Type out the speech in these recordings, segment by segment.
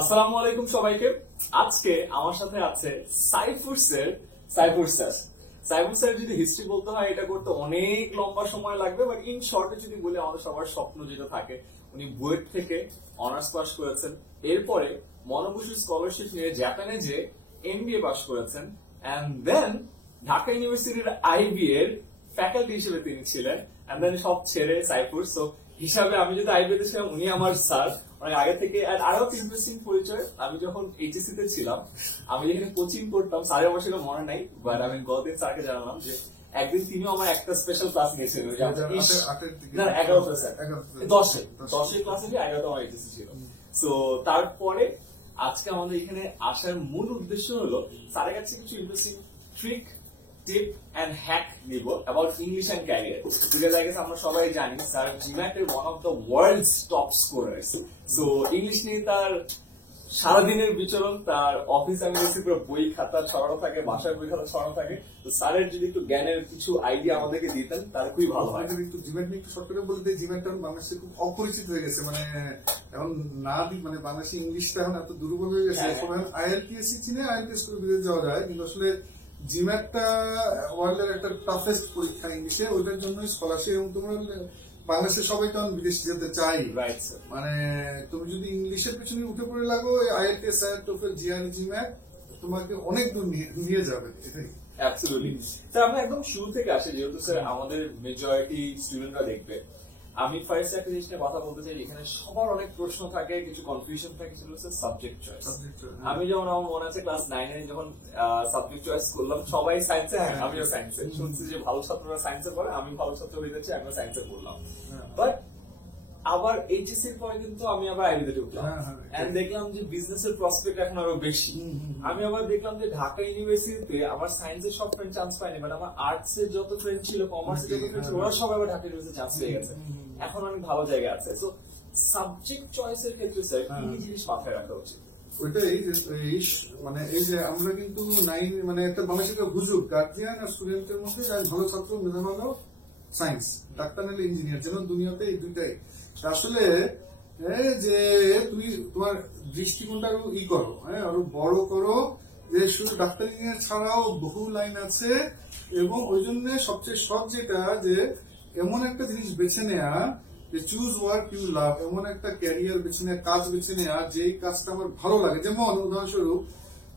আসসালামু আলাইকুম সবাইকে। আজকে আমার সাথে আছে সাইফুর স্যার। সাইফুর স্যার যদি হিস্ট্রি বলতে হয় এটা করতে অনেক লম্বা সময় লাগবে, বাট ইন শর্টে যদি বলি আমাদের সবার স্বপ্ন যেটা থাকে, উনি বুয়েট থেকে অনার্স পাস করেছেন, এরপরে মনোবুশি স্কলারশিপ নিয়ে জাপানে যে এমবিএ পাস করেছেন, এন্ড দেন ঢাকা ইউনিভার্সিটির আইবি এর ফ্যাকাল্টি হিসেবে তিনি ছিলেন, এন্ড দেন সব ছেড়ে সাইফুর। সো হিসাবে আমি যদি আইবিতে ছিলাম, উনি আমার স্যার অনেক আগে থেকে। আরো ইন্টারেস্টিং পরিচয়, আমি যখন এইচএসসি তে ছিলাম, আমি যেখানে কোচিং করতাম, স্যারের আমার সেটা মনে নাই, বাট আমি গতদিন স্যারকে জানালাম যে একদিন তিনিও আমার একটা স্পেশাল ক্লাস নিয়েছিলেন। 11 স্যার 10 ক্লাসে 11 আমার এইচএসসি ছিল। সো তারপরে আজকে আমাদের এখানে আসার মূল উদ্দেশ্য হলো স্যারের কাছে কিছু interesting trick, tip and hack নিব about English and career. Because I guess আমরা সবাই জানি স্যার জিম্যাট এর one of the world's top scorers. So English নিয়ে তার সারাদিনের বিচরণ, তার অফিস আমি দেখছি পুরো বই খাতা ছড়ানো থাকে, বাসায় বই খাতা ছড়ানো থাকে। তো স্যারের যদি একটু জ্ঞানের কিছু আইডিয়া আমাদেরকে দিতেন তাহলে খুবই ভালো হয়। একটু জিম্যাট নিয়ে একটু শর্ট করে বলতে, জিম্যাটটা বাংলাদেশে খুব অপরিচিত হয়ে গেছে, মানে এখন না মানে বাংলাদেশি ইংলিশটা এখন এত দুর্বল হয়ে গেছে। সবাই আইএলটিএস চিনে, আইএলটিএস করে বিদেশ যাওয়া যায়, কিন্তু আসলে জিম্যাটটা ওয়ার্ল্ডের একটা টাফেস্ট পরীক্ষা ইংলিশে, ওইটার জন্য স্কলারশিপ। এবং তোমার বাংলাদেশের সবাই তো বিদেশ যেতে চাই, মানে তুমি যদি ইংলিশের পিছনে উঠে পড়ে লাগো, আইএলটিএস, টোফেল, জিআরই, জিম্যাট তোমাকে অনেক দূর নিয়ে যাবে। এটাই অ্যাবসলিউটলি। স্যার আমরা একদম শুরু থেকে আসি, যেহেতু স্যার আমাদের মেজরিটি স্টুডেন্টরা দেখবে। আমি ফার্স্ট একটা জিনিস নিয়ে কথা বলতে চাই, এখানে সবার অনেক প্রশ্ন থাকে, কিছু কনফিউশন থাকে, সেটা হচ্ছে সাবজেক্ট চয়েস। আমি যেমন আমার মনে আছে ক্লাস 9 এ যখন সাবজেক্ট চয়েস করলাম, সবাই সায়েন্সে, আমিও সায়েন্সে। শুনছি যে ভালো ছাত্ররা সায়েন্সে পড়ে, আমি ভালো ছাত্র হয়ে যাচ্ছি, আমিও সায়েন্সে পড়লাম। বাট আবার এইচএসসির পরে কিন্তু আমি আবার আইবিতে ঢুকলাম, এন্ড দেখলাম যে বিজনেসের প্রসপেক্ট এখন আরো বেশি। আমি আবার দেখলাম যে ঢাকা ইউনিভার্সিটিতে আমার সায়েন্সের সব ফ্রেন্ড চান্স পায়নি, বাট আমার আর্টস এর যত ফ্রেন্ড ছিল, কমার্সের যত ফ্রেন্ড ছিল, ওরা সবাই আবার ঢাকা ইউনিভার্সিটি চান্স পেয়ে গেছে। এখন অনেক ভালো জায়গায় আছে। সো সাবজেক্ট চয়েসের ক্ষেত্রে স্যার কি কি জিনিস মাথায় রাখা উচিত? ওইটাই মানে এই যে আমরা কিন্তু মানে একটা বাংলাদেশের হুজুর গার্জিয়ান আর স্টুডেন্টের মধ্যে ভালো ছাত্র, মেধা ভালো, সায়েন্স, ডাক্তার নাহলে ইঞ্জিনিয়ার, যেন দুনিয়াতে এই দুইটাই। আসলে যে তুমি তোমার দৃষ্টিকোণটা আরো করো, আরো বড় করো, যে শুধু ডাক্তার ইঞ্জিনিয়ার ছাড়াও বহু লাইন আছে। এবং ওই জন্য সবচেয়ে সব যেটা, যে এমন একটা জিনিস বেছে নেয়া, যে চুজ ওয়ার্ক ইউ লাভ, এমন একটা ক্যারিয়ার বেছে নেয়া, কাজ বেছে নেয়া যেই কাজটা আমার ভালো লাগে। যেমন উদাহরণস্বরূপ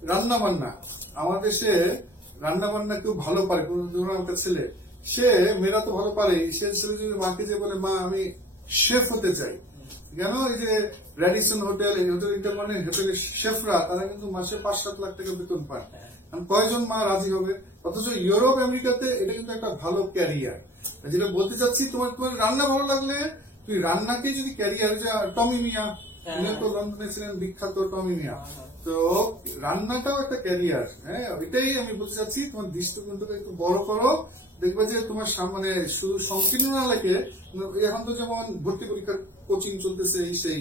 রান্না বান্না, আমার দেশে রান্না বান্না কেউ ভালো পারে, ধরুন একটা ছেলে, সে মেয়েরা তো ভালো পারে, সে ছেলে যদি মাকে যে বলে মা আমি শেফ হতে চাই, কেন এই যে র্যাডিসন হোটেল, হোটেল ইন্টারকন্টিনেন্টাল হোটেলের শেফরা তারা কিন্তু মাসে 5-7 লাখ টাকা বেতন পায়। কয়জন মা রাজি হবে? অথচ ইউরোপ আমেরিকাতে এটা কিন্তু একটা ভালো ক্যারিয়ার। যেটা বলতে চাচ্ছি, তোমার রান্না ভালো লাগলে তুই রান্নাকে যদি ক্যারিয়ার, যে টমি মিয়া, তো লন্ডনে ছিলেন বিখ্যাত টমি মিয়া, তো রান্নাটাও একটা ক্যারিয়ার। এটাই আমি বলতে চাচ্ছি, তোমার দৃষ্টিকোণটাকে একটু বড় করো, দেখবে যে তোমার সামনে শুধু সংকীর্ণ না লাগে। এখন তো যেমন ভর্তি পরীক্ষার কোচিং চলতেছে, সেই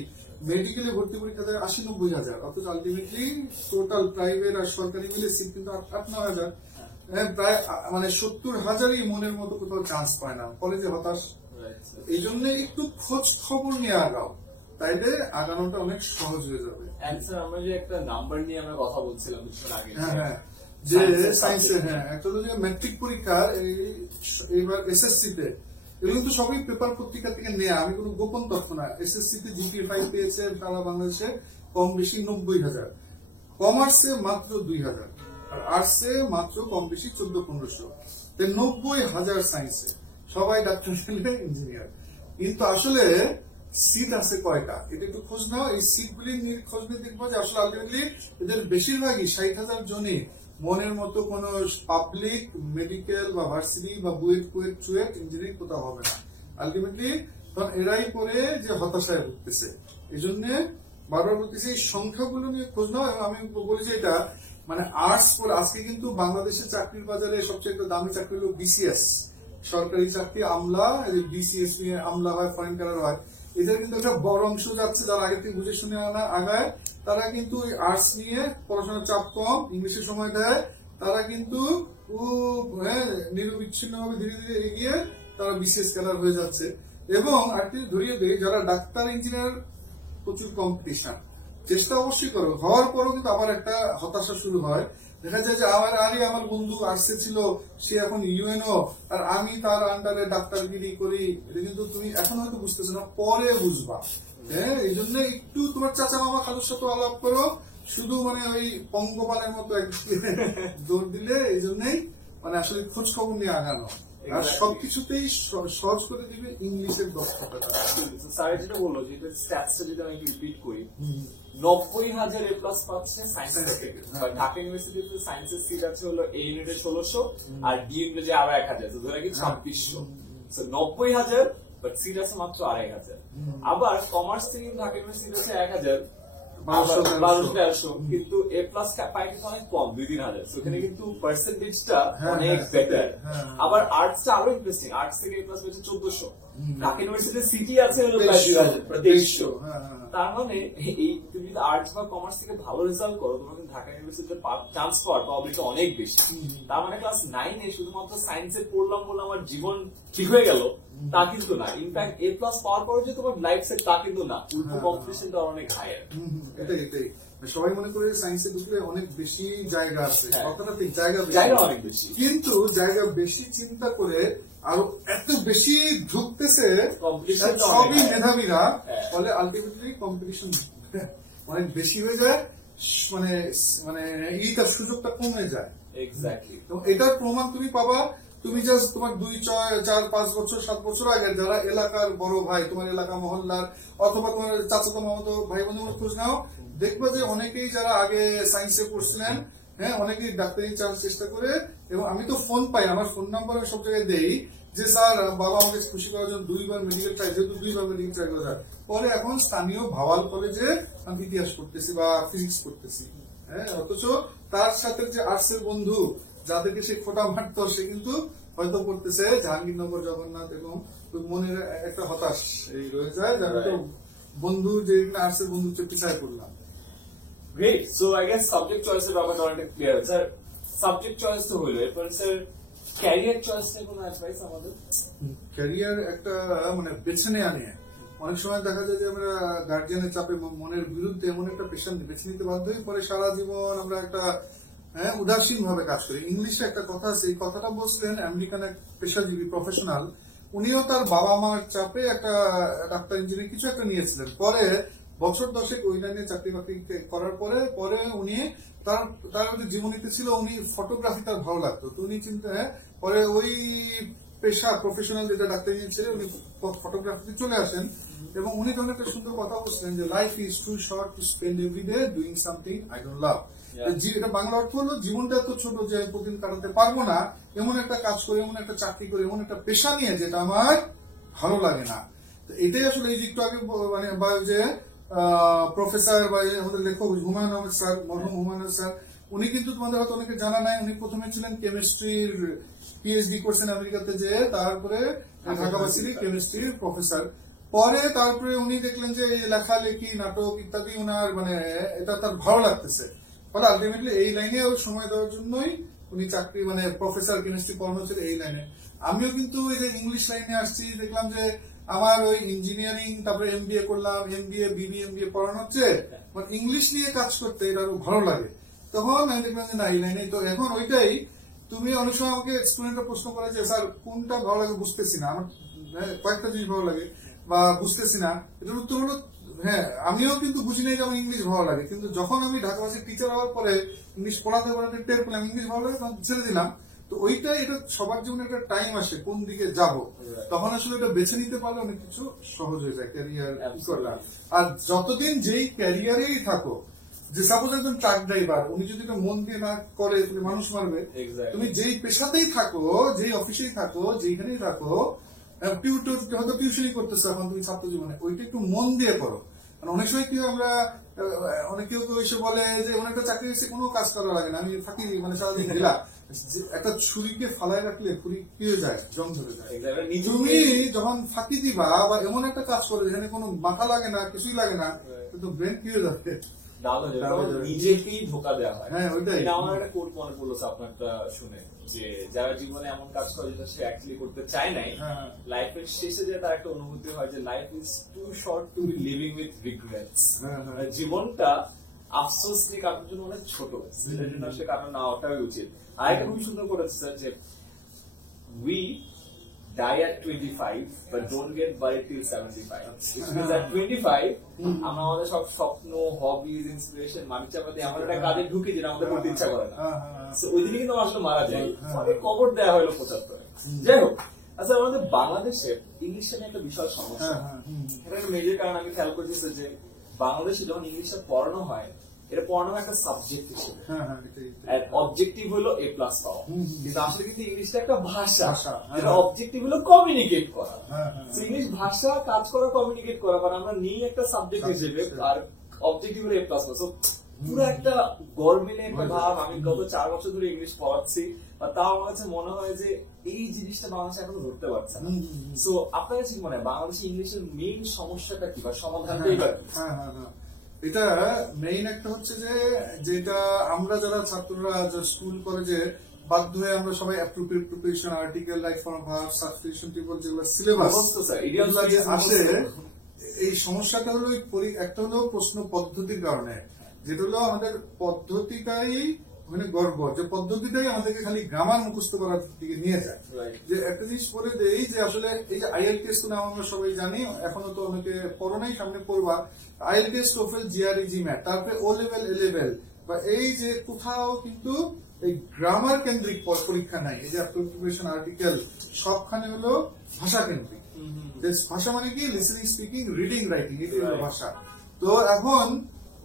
মেডিকেলে ভর্তি পরীক্ষা দেয় 80-90 হাজার, অথচ আলটিমেটলি টোটাল প্রাইভেট আর সরকারি মিলে সিট কিন্তু 8-9 হাজার, প্রায় মানে 70,000ই মনের মতো কোথাও চান্স পায় না, কলেজে হতাশ। এই জন্য একটু খোঁজ খবর নিয়ে আগাও, তাইলে আগানোটা অনেক সহজ হয়ে যাবে। আমরা যে একটা নাম্বার নিয়ে আমরা কথা বলছিলাম কিছুক্ষণ আগে, যে সায়েন্সে, একটা তো যে ম্যাট্রিক পরীক্ষা এইবার এসএসসি তে, এগুলো কিন্তু সবই পেপার পত্রিকা থেকে নেয়া, আমি কোনো গোপন তথ্য না। এসএসসি তে জিপিএ 5 পেয়েছে সারা বাংলাদেশে কম বেশি 90,000, কমার্সে মাত্র 2,000, আর আর্টসে মাত্র কম বেশি 1400-1500, 90,000 সায়েন্সে, সবাই ডাক্তার ইঞ্জিনিয়ার। কিন্তু আসলে সিট আছে কয়টা, এটা একটু খোঁজ নাও। এই সিটগুলি খোঁজ নিয়ে দেখবো যে আসলে আলটিমেটলি এদের বেশিরভাগই 60,000 জনই মনের মতো কোন পাবলিক মেডিকেল বা ভার্সিটি বা বুয়েট চুয়েট ইঞ্জিনিয়ারিং কোথাও হবে না। আলটিমেটলি তখন এরাই পরে যে হতাশায় ভুগতেছে। এই জন্য বারবার বলতেছি, এই সংখ্যাগুলো নিয়ে খোঁজ নাও। এবং আমি বলি যে এটা মানে আর্টস পরে আজকে কিন্তু বাংলাদেশের চাকরির বাজারে সবচেয়ে একটা দামি চাকরি হলো বিসিএস, সরকারি চাকরি, আমলা। বিসিএস নিয়ে আমলা হয়, ফরেন কালার হয়, এদের কিন্তু একটা বড় অংশ যাচ্ছে যারা আগে থেকে বুঝে শুনে আগায়, তারা কিন্তু আর্টস নিয়ে পড়াশোনার চাপ কম, ইংলিশের সময় দেয়, তারা কিন্তু নিরবিচ্ছিন্ন ভাবে ধীরে ধীরে এগিয়ে তারা বিসিএস ক্যাডার হয়ে যাচ্ছে। এবং আরেকটি ধরিয়ে দেয়, যারা ডাক্তার ইঞ্জিনিয়ার প্রচুর কম্পিটিশন, চেষ্টা অবশ্যই করো, হওয়ার পরও কিন্তু আবার একটা হতাশা শুরু হয়। দেখা যায় যে আমার বন্ধু আর্টসে ছিল, সে এখন ইউএনও, আর আমি তার আন্ডারে ডাক্তারগিরি করি। এটা কিন্তু তুমি এখন হয়তো বুঝতেছো না, পরে বুঝবা। হ্যাঁ, এই জন্য একটু তোমার চাচা মামা খালুর সাথে আলাপ করো, শুধু মানে ওই পঙ্গপালের মতো জোর দিলে। এই জন্যই মানে আসলে খোঁজ খবর নিয়ে আগানো, আর সবকিছুতেই সহজ করে দিবে ইংলিশের দক্ষতা। স্যার যেটা বললো যে স্ট্যাটসটা যদি আমি রিপিট করি, 90,000 A+ পাচ্ছে সায়েন্স থেকে। ঢাকা ইউনিভার্সিটিতে সায়েন্সের সিট আছে হলো A ইউনিটে 1600 আর D ইউনিটে আরো 1000, তো ধরে কি 2600। 90,000 বাট সিট আছে মাত্র 2,500। আবার কমার্স থেকে ঢাকা ইউনিভার্সিটি আছে 1000, 1200, কিন্তু A+ পাই কিন্তু অনেক কম, 2-3,000। সেখানে কিন্তু পার্সেন্টেজটা অনেক বেটার। আবার আর্টসটা আরো ইন্টারেস্টিং, আর্টস থেকে A+ পেয়েছে 1400, ঢাকা ইউনিভার্সিটির সিটি আছে হলো 2300। তার মানে এই তুমি যদি আর্টস বা কমার্স থেকে ভালো রেজাল্ট করো, তোমার কিন্তু ঢাকা ইউনিভার্সিটিতে চান্স পাওয়ার প্রবাবিলিটি অনেক বেশি। তার মানে ক্লাস 9-এ শুধুমাত্র সায়েন্সে পড়লাম বলে আমার জীবন ঠিক হয়ে গেল তা কিন্তু না। ইনফ্যাক্ট A+ পাওয়ার পরে যে তোমার লাইফ সেট তা কিন্তু না, উল্টো কম্পিটিশনটা অনেক হায়ার। এটাই সবাই মনে করে সায়েন্সে ঢুকলে অনেক বেশি জায়গা আছে, কথাটা ঠিক, জায়গা অনেক বেশি, কিন্তু জায়গা বেশি চিন্তা করে আরো এত বেশি ঢুকতেছে সবই মেধাবীরা, ফলে আলটিমেটলি কম্পিটিশন অনেক বেশি হয়ে যায়, মানে মানে এইটার সুযোগটা কমে যায়। এক্স্যাক্টলি। তো এটার প্রমাণ তুমি পাবা, তুমি জাস্ট তোমার 2-4-5 বছর 7 বছর আগে যারা এলাকার বড় ভাই, তোমার এলাকা মহল্লার অথবা তোমার চাচাতো মামাতো ভাই বোনের খোঁজ নাও, দেখবে যে অনেকেই যারা আগে সায়েন্সে পড়ছিলেন, হ্যাঁ, অনেকেই ডাক্তারি চান্স চেষ্টা করে। এবং আমি তো ফোন পাই, আমার ফোন নাম্বার আমি সব জায়গায় দেই যে স্যার বাবা আমাকে খুশি করার জন্য 2বার মেডিকেল ট্রাই, যেহেতু 2বার মেডিকেল ট্রাই করা যায়। পরে এখন স্থানীয় ভাওয়াল কলেজে আমি ইতিহাস পড়তেছি বা ফিজিক্স পড়তেছি। হ্যাঁ, অথচ তার সাথে যে আর্টসের বন্ধু যাদেরকে সে খোটা মারতো, সে কিন্তু হয়তো পড়তেছে জাহাঙ্গীরনগর জগন্নাথ, এবং মনের একটা হতাশ এই রয়ে যায় যে আমি তো বন্ধু যে আর্টসের বন্ধু পিছায় পড়লাম। Great. So I guess subject চয়েসের ব্যাপারটা অনেকটা ক্লিয়ার। স্যার সাবজেক্ট চয়েস তো হইলো, এরপর স্যার ক্যারিয়ার চয়েসের কোনো অ্যাডভাইস আমাদের? ক্যারিয়ার একটা মানে বেছে নেওয়া নিয়ে অনেক সময় দেখা যায় যে আমরা গার্জিয়ানের চাপে মনের বিরুদ্ধে এমন একটা পেশা বেছে নিতে বাধ্য হই, পরে সারা জীবন আমরা একটা উদাসীন ভাবে কাজ করি। ইংলিশে একটা কথা আছে, এই কথাটা বলছিলেন আমেরিকান এক পেশাজীবী প্রফেশনাল, উনিও তার বাবা মার চাপে একটা ডাক্তার ইঞ্জিনিয়ার কিছু একটা নিয়েছিলেন। পরে বছর 10 ওই লাইনে চাকরি বাকরি করার পরে উনি তার জীবনীতে ছিল উনি ফটোগ্রাফি তার ভালো লাগতো, তো উনি পরে ওই পেশা প্রফেশনাল যেটা ডাক্তার ইঞ্জিনিয়ার ছিলেন, উনি ফটোগ্রাফিতে চলে আসেন। এবং উনি তখন একটা সুন্দর কথা বলছিলেন যে life is too short to spend every day doing something I don't love. এটা বাংলা অর্থ হলো জীবনটা এত ছোট যে প্রতিদিন কাটাতে পারবো না, এমন একটা কাজ করে, এমন একটা চাকরি করে, এমন একটা পেশা নিয়ে যেটা আমার ভালো লাগে না। তো এটাই আসলে এই যে একটু আগে মানে যে প্রফেসর বা আমাদের লেখক হুমায়ুন আহমেদ স্যার, মরহুম হুমায়ুন আহমেদ স্যার, উনি কিন্তু তোমাদের হয়তো অনেকে জানা নাই, উনি প্রথমে ছিলেন কেমিস্ট্রির পিএইচডি করছেন আমেরিকাতে, যে তারপরে ঢাকা ভার্সিটির কেমিস্ট্রির প্রফেসর। পরে তারপরে উনি দেখলেন যে এই লেখালেখি, নাটক ইত্যাদি উনার মানে এটা তার ভালো লাগতেছে, ফলে আলটিমেটলি এই লাইনে সময় দেওয়ার জন্যই উনি চাকরি মানে প্রফেসর কেমিস্ট্রি পড়ানো ছিল এই লাইনে। আমিও কিন্তু এই যে ইংলিশ লাইনে আসছি, দেখলাম যে আমার ওই ইঞ্জিনিয়ারিং, তারপরে এমবিএ করলাম, এমবিএ বিবিএমবিএ পড়ানো হচ্ছে, মানে ইংলিশ নিয়ে কাজ করতে এটা আরো ভালো লাগে। তখন আমি দেখলাম যে না, এই লাইনে তো এখন ওইটাই। তুমি অনেক সময় আমাকে স্টুডেন্টরা প্রশ্ন করে যে স্যার কোনটা ভালো লাগে বুঝতেছি না, আমার কয়েকটা জিনিস ভালো লাগে বা বুঝতেছি না, এটার উত্তর হলো হ্যাঁ, আমিও কিন্তু বুঝি নাই যে আমার ইংলিশ ভালো লাগে, কিন্তু যখন আমি ঢাকা ভার্সিটির টিচার হওয়ার পরে ইংলিশ পড়াতে টের পেলাম ইংলিশ ভালো লাগে, তখন ছেড়ে দিলাম। তো ওইটাই, এটা সবার জীবনে একটা টাইম আসে কোন দিকে যাব, তখন আসলে এটা বেছে নিতে পারলে অনেক কিছু সহজ হয়ে যায় ক্যারিয়ার করা। আর যতদিন যেই ক্যারিয়ারেই থাকো, যে সাপোজ একজন ট্রাক ড্রাইভার, উনি যদি এটা মন দিয়ে না করে তুমি মানুষ মারবে। তুমি যেই পেশাতেই থাকো, যেই অফিসেই থাকো, যেখানেই থাকো, হয়তো টিউশনই করতেছো এখন তুমি ছাত্র জীবনে, ওইটা একটু মন দিয়ে করো। অনেক সময় কি আমরা অনেকেও এসে বলে যে অনেকটা চাকরি হয়েছে, কোনো কাজ করা লাগে না, আমি থাকি মানে সারাদিন দিলা। একটা ছুরিকে ফালায় রাখলে ছুরি কি হয়ে যায়, জং ধরে যায়। তুমি যখন ফাঁকি দিবা বা এমন একটা কাজ করে যেখানে কোনো মাথা লাগে না, কিছুই লাগে না, তো ব্রেন কি হয়ে যাবে? নিজেকেই ধোকা দেওয়া হয়। হ্যাঁ, ওইটাই। এটা আমার একটা কোট মনে পড়লো আপনারটা শুনে, যে যারা জীবনে এমন কাজ করে যেটা সে অ্যাকচুয়ালি করতে চায় নাই, লাইফের শেষে যে তার একটা অনুভূতি হয় যে life is too short to be living with regrets. জীবনটা আফসোস নিয়ে কাটানোর জন্য অনেক ছোট, সেটার জন্য আসলে কাটানো নেওয়াটাই উচিত। আর একটা খুবই সুন্দর করেছে স্যার যে we die at 25 but don't get buried till 75. Because at 25 আমরা আমাদের সব স্বপ্ন, হবিজ, ইন্সপিরেশন মানি চাপা দিয়ে আমরা একটা কাজে ঢুকি যেটা আমাদের করতে ইচ্ছা করে না, সো ওই দিনই কিন্তু আসলে মারা যায়। অনেক কবর দেওয়া হলো 75। যাই হোক, আচ্ছা আমাদের বাংলাদেশে ইংলিশটা নিয়ে একটা বিশাল সমস্যা। এটা একটা মেজর কারণ আমি খেয়াল করতেছি যে বাংলাদেশে যখন ইংলিশটা পড়ানো হয়, এটা পড়ানো একটা সাবজেক্ট হিসেবে, অবজেক্টিভ হলো A+ পাওয়া, কিন্তু আসলে কিন্তু ইংলিশটা একটা ভাষা, যেটা অবজেক্টিভ হলো কমিউনিকেট করা। ইংলিশ ভাষা, কাজ করা, কমিউনিকেট করা, মানে আমরা নিই একটা সাবজেক্ট হিসেবে, আর অবজেক্টিভ হলো A+। পুরো একটা গরমিলে একটা ভাব। আমি গত 4 বছর ধরে ইংলিশ পড়াচ্ছি, তাও আমার কাছে মনে হয় যে এই জিনিসটা বাংলাদেশে এখনো ধরতে পারছে না। সো আপনার কাছে মনে হয় বাংলাদেশে ইংলিশের মেইন সমস্যাটা কি বা সমাধানটাই বা কি? এটা মেইন একটা হচ্ছে যে যেটা আমরা যারা ছাত্ররা স্কুল কলেজে বাধ্য হয়ে আমরা সবাই appropriate preparation, article, like form, verb, substitution, table, যেগুলো সিলেবাস আসে, এই সমস্যাটা হলো একটা হলো প্রশ্ন পদ্ধতির কারণে, যেটা হলো আমাদের পদ্ধতিটাই মানে গর্ব, যে পদ্ধতিটাই আমাদেরকে খালি গ্রামার মুখস্থ করার দিকে নিয়ে যায়। যে একটা জিনিস বলে দেই যে আসলে এই যে IELTS তো নাম আমরা সবাই জানি, এখনো তো অনেকে পড়ো নাই, সামনে পড়বা। IELTS, TOEFL, GRE, GMAT, তারপরে O level, A level, বা এই যে কোথাও কিন্তু এই গ্রামার কেন্দ্রিক পরীক্ষা নাই। এই যে প্রিপারেশন, আর্টিকেল, সবখানে হলো ভাষা কেন্দ্রিক। ভাষা মানে কি? লিসেনিং, স্পিকিং, রিডিং, রাইটিং, এটাই হলো ভাষা। তো এখন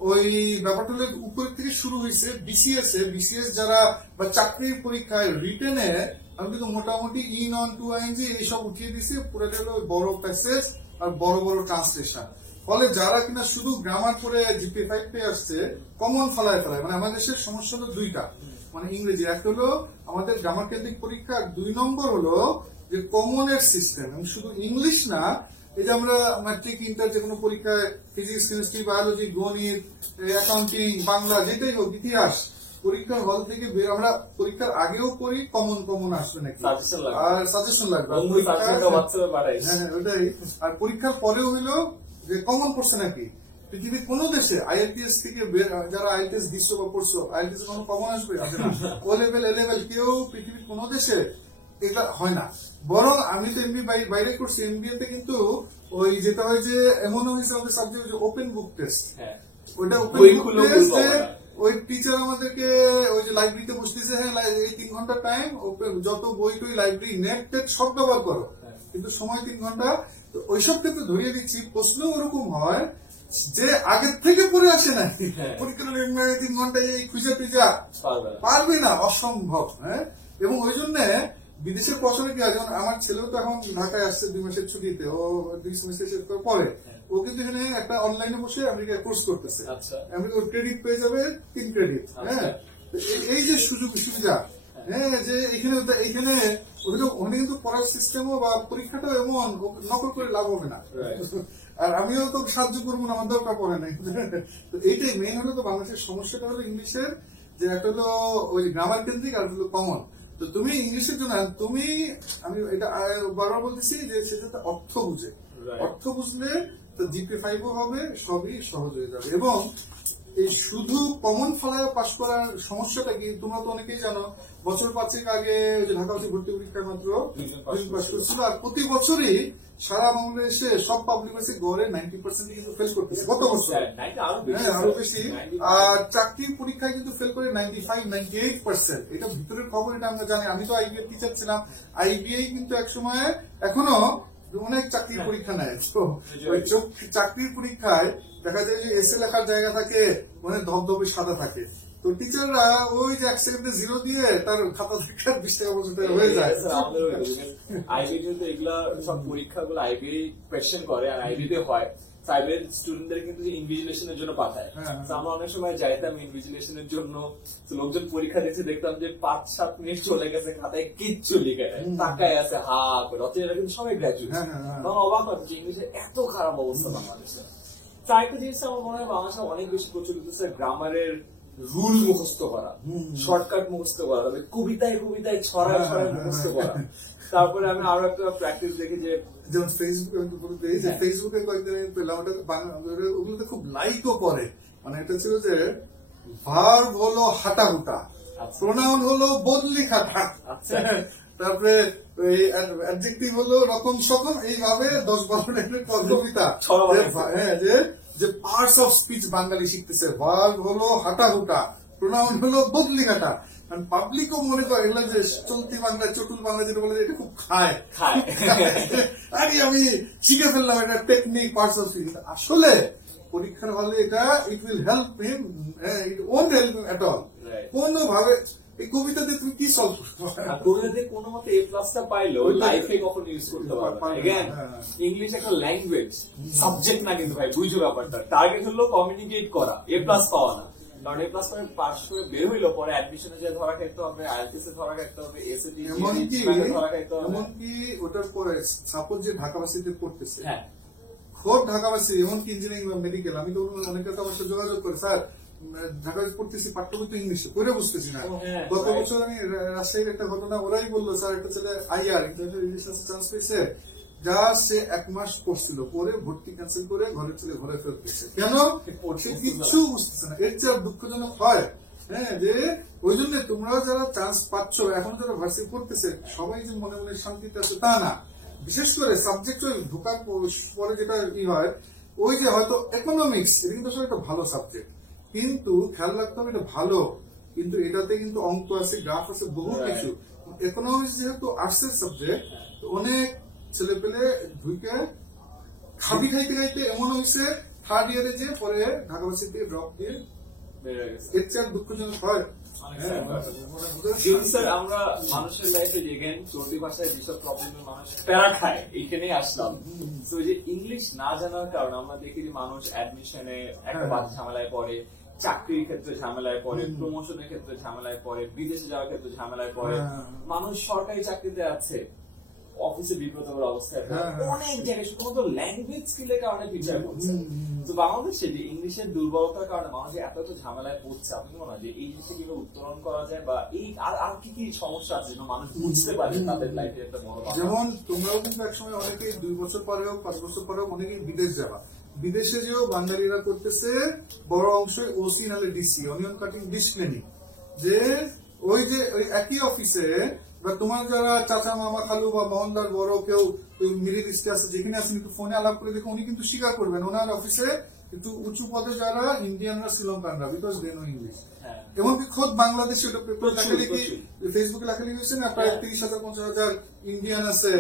ওই ব্যাপারটা উপর থেকে শুরু হয়েছে বিসিএস যারা বা চাকরির পরীক্ষায় রিটেনে আমি কিন্তু মোটামুটি ইন অন টু আইএনজি এইসব উঠিয়ে দিছি, পুরোটা হলো বড় প্যাসেজ আর বড় বড় ট্রান্সলেশন। ফলে যারা কিনা শুধু গ্রামার করে GPA 5 পেয়ে আসছে, কমন ফলায়। মানে আমাদের দেশের সমস্যা হলো দুইটা, মানে ইংরেজি, একটা হলো আমাদের গ্রামার কেন্দ্রিক পরীক্ষা, আর 2 নম্বর হলো যে কমনের সিস্টেম। এবং শুধু ইংলিশ না, এই যে আমরা ম্যাট্রিক, ইন্টার যে কোনো পরীক্ষায় ফিজিক্স, কেমিস্ট্রি, বায়োলজি, গণিত, অ্যাকাউন্টিং, বাংলা, যেটাই হোক, ইতিহাস, পরীক্ষার হল থেকে আমরা পরীক্ষার আগেও করি কমন আসবে নাকি, আর সাজেশন লাগবে, হ্যাঁ ওটাই। আর পরীক্ষার পরেও হইলো যে কমন পড়ছে নাকি। পৃথিবীর কোন দেশে IELTS থেকে যারা IELTS দিচ্ছ বা পড়ছো, IELTS কোনো কমন আসবে? আসে না। O level, A level কেউ পৃথিবীর কোন দেশে এটা হয় না। বরং আমি তো MBA বাইরে করছি, MBA তে কিন্তু ওই যেটা হয় যে এমনও হয়েছে আমাদের সাবজেক্ট যে ওপেন বুক টেস্ট, ওইটা ওপেন বুক টেস্ট, ওই টিচার আমাদেরকে ওই যে লাইব্রেরিতে বসতেছে, হ্যাঁ এই 3 ঘন্টা টাইম, যত বই টই লাইব্রেরি, নেট টেট সব ব্যবহার করো, কিন্তু সময় 3 ঘন্টা। ওইসব ক্ষেত্রে ধরিয়ে দিচ্ছি, প্রশ্ন ওরকম হয় যে আগের থেকে পড়ে আসে না, পরীক্ষা 3 ঘন্টায় এই খুঁজে টুজা পারবে না, অসম্ভব। হ্যাঁ, এবং ওই জন্য বিদেশের পড়াশোনা কি হয়, যেমন আমার ছেলেও তো এখন ঢাকায় আসছে 2 মাসের ছুটিতে, ও 2 সেমিস্টার শেষ করে পরে, ও কিন্তু এখানে একটা অনলাইনে বসে আমেরিকায় কোর্স করতেছে। আমেরিকা ক্রেডিট পেয়ে যাবে 3 ক্রেডিট। হ্যাঁ, এই যে সুযোগ সুবিধা, হ্যাঁ, যে এইখানে ওখানে কিন্তু পড়ার সিস্টেমও বা পরীক্ষাটাও এমন, নকল করে লাভ হবে না। আর আমিও তো সাহায্য করবো না, আমার দরকার পড়ে নাই। তো এইটাই মেইন হলো তো বাংলাদেশের সমস্যাটা হলো ইংলিশের, যে একটা হলো ওই গ্রামার কেন্দ্রিক আর হলো কমন। তো তুমি ইংলিশের জন্য আমি এটা বারবার বলতেছি যে সেটা অর্থ বুঝে, অর্থ বুঝলে তো GPA 5ও হবে, সবই সহজ হয়ে যাবে। এবং এই শুধু কমন ফলায় পাশ করার সমস্যাটা কি, তোমরা তো অনেকেই জানো, বছর 5 আগে যে ঢাকা ভর্তি পরীক্ষায় মাত্র 2 পাস করছিল, আর প্রতি বছরই সারা বাংলাদেশে সব পাবলিক ইউনিভার্সিটি গড়ে 90% কিন্তু ফেল করতেছে গত বছর, আরো বেশি। আর চাকরির পরীক্ষায় কিন্তু ফেল করে 95-98%। এটা ভিতরের খবর, এটা আমরা জানি। আমি তো IBA টিচার ছিলাম, IBA কিন্তু একসময় এখনো অনেক চাকরির পরীক্ষা নেয়। তো চাকরির পরীক্ষায় দেখা যায় যে এসে লেখার জায়গা থাকে মানে ধবধবে সাদা থাকে, তো টিচাররা ওই যে 1 সেকেন্ডে 0 দিয়ে তার খাতা থেকে 20 টাকা পর্যন্ত হয়ে যায়। IBA কিন্তু এগুলা সব পরীক্ষাগুলো IBA কোয়েশ্চেন করে, আর IBA হয় সাইবার স্টুডেন্টদের কিন্তু ইনভিজিলেশনের জন্য পাঠায়। আমরা অনেক সময় যাইতাম ইনভিজিলেশনের জন্য, লোকজন পরীক্ষা দিচ্ছে, দেখতাম যে 5-7 মিনিট চলে গেছে, খাতায় কিচ্ছু লিখে নেয়, তাকায় আছে হা করে, অথচ এরা কিন্তু সবাই গ্রাজুয়েট। অবাক হচ্ছে ইংলিশে এত খারাপ অবস্থা বাংলাদেশে। আরেকটা জিনিস আমার মনে হয় বাংলাদেশে অনেক বেশি প্রচলিত হচ্ছে গ্রামারের রুল মুখস্থ করা, শর্টকাট মুখস্থ করা, তবে কবিতায় কবিতায় ছড়ায় ছড়ায় মুখস্থ করা। তারপরে আমি আরো একটা প্র্যাকটিস দেখি যে যেমন ফেসবুকে কয়েকদিন আমি পেলাম, ওগুলোতে খুব লাইকও করে। মানে এটা ছিল যে ভার্ব হলো হাঁটাহুটা, প্রোনাউন হলো বদলি খাটা, তারপরে অ্যাডজেক্টিভ হলো রকম সকম, এইভাবে 10-12 কবিতা। হ্যাঁ, যে পার্টস অফ স্পিচ বাঙালি শিখতেছে, ভার্ব হলো হাঁটাহুটা, প্রোনাউন হলো বদলি কাটা। পাবলিকও মনে করে এগুলো যে চলতি বাংলা, চটুল বাংলা যেটা বলে, এটা খুব খায়। আরে আমি শিখে ফেললাম এটা টেকনিক, পার্টস অফ স্পিচ। আসলে পরীক্ষার হলে এটা it will help him, it won't help him at all. কোনোভাবে এই কবিতাতে তুমি কি সলভ করতে পারো? কবিতাতে কোনো মতে এ প্লাসটা পাইলেও লাইফে কখনো ইউজ করতে পারবে না। এগেন ইংলিশ একটা ল্যাঙ্গুয়েজ, সাবজেক্ট না কিন্তু ভাই, বুঝো ব্যাপারটা। টার্গেট হলো কমিউনিকেট করা, এ প্লাস পাওয়া না। কারণ এ প্লাস পরে পাস করে বের হইলো, পরে অ্যাডমিশনে যে ধরা খাইতে হবে, আইএলটিএস এ ধরা খাইতে হবে, এসএটি ধরা খাইতে হবে। এমনকি ওটার পরে সাপোজ যে ঢাকাবাসীতে পড়তেছে, হ্যাঁ খোদ ঢাকাবাসী, এমনকি ইঞ্জিনিয়ারিং বা মেডিকেল, আমি তো অনেকে তো আমার সাথে যোগাযোগ করে, স্যার ঢাকায় পড়তেছি, পাঠ্যবই তো ইংলিশে, করে বুঝতেছি না। গত বছর আমি রাজশাহীর একটা ঘটনা, ওরাই বললো স্যার একটা ছেলে আইআর ইন্টারন্যাশনাল চান্স পেয়েছে, যা সে 1 মাস পড়ছিল, পরে ভর্তি ক্যান্সেল করে ঘরের ছেলে ঘরে ফেরত পেয়েছে। কেন? সে কিচ্ছু বুঝতেছে না। এর চেয়ে দুঃখজনক হয়, হ্যাঁ, যে ওই জন্য তোমরা যারা চান্স পাচ্ছ, এখন যারা ভার্সিটি পড়তেছে, সবাই যে মনে মনে শান্তিতে আছে তা না। বিশেষ করে সাবজেক্ট ঢোকার পরে যেটা হয়, ওই যে হয়তো ইকোনমিক্স, এটা কিন্তু আসলে একটা ভালো সাবজেক্ট, কিন্তু খেয়াল রাখতে হবে এটা ভালো, কিন্তু এটাতে কিন্তু অঙ্ক আছে, গ্রাফ আছে, বহু কিছু। ইকোনমিক্স যেহেতু আর্টসের সাবজেক্ট, অনেক ছেলে পেলে ঢুকে খাবি খাইতে খাইতে এমন হয়েছে থার্ড ইয়ারে যে পরে ঢাকাবাসী থেকে ড্রপ দিয়ে, এর চেয়ে দুঃখজনক হয়। স্যার আমরা মানুষের লাইফে যেখানে চলতি ভাষায় যেসব প্রবলেমের মানুষ প্যারা খায়, এইখানেই আসলাম। তো যে ইংলিশ না জানার কারণে আমরা দেখি যে মানুষ অ্যাডমিশনে একটা বাদ ঝামেলায় পড়ে, চাকরির ক্ষেত্রে ঝামেলায় পড়ে, প্রমোশনের ক্ষেত্রে ঝামেলায় পড়ে, বিদেশে যাওয়ার ক্ষেত্রে ঝামেলায় পড়ে। মানুষ সরকারি চাকরিতে আছে, অফিসে বিব্রতকর অবস্থায় অনেক জায়গায় শুধুমাত্র ল্যাঙ্গুয়েজ স্কিলের কারণে পিছিয়ে পড়ছে। তো বাংলাদেশে যে ইংলিশের দুর্বলতার কারণে মানুষ এত এত ঝামেলায় পড়ছে, আপনি কি মনে হয় যে এই জিনিসটা কিভাবে উত্তরণ করা যায়, বা এই আর কি কি সমস্যা আছে যেন মানুষ বুঝতে পারে তাদের লাইফে একটা বড়? যেমন তোমরাও কিন্তু একসময় অনেকেই 2 বছর পরেও 5 বছর পরেও অনেকেই বিদেশ যাবা, বিদেশে যেও বাঙালিরা করতেছে বড় অংশ ওসি নাহলে DC, onion cutting dish cleaning, যে ওই যে ওই একই অফিসে বা তোমার যারা চাচা মামা খালু বা মোহনদার বড় কেউ মিডিল ইস্টে আছে, যেখানে আছেন একটু ফোনে আলাপ করে দেখো, উনি কিন্তু স্বীকার করবেন ওনার অফিসে একটু উঁচু পদে যারা ইন্ডিয়ানরা, শ্রীলঙ্কানরা, বিকজ দে নো ইংলিশ। এমনকি খোদ বাংলাদেশে ওটা পেপার লেখালেখি, ফেসবুকে লেখালেখি হয়েছে না, প্রায় 30,000-50,000 ইন্ডিয়ান আছে,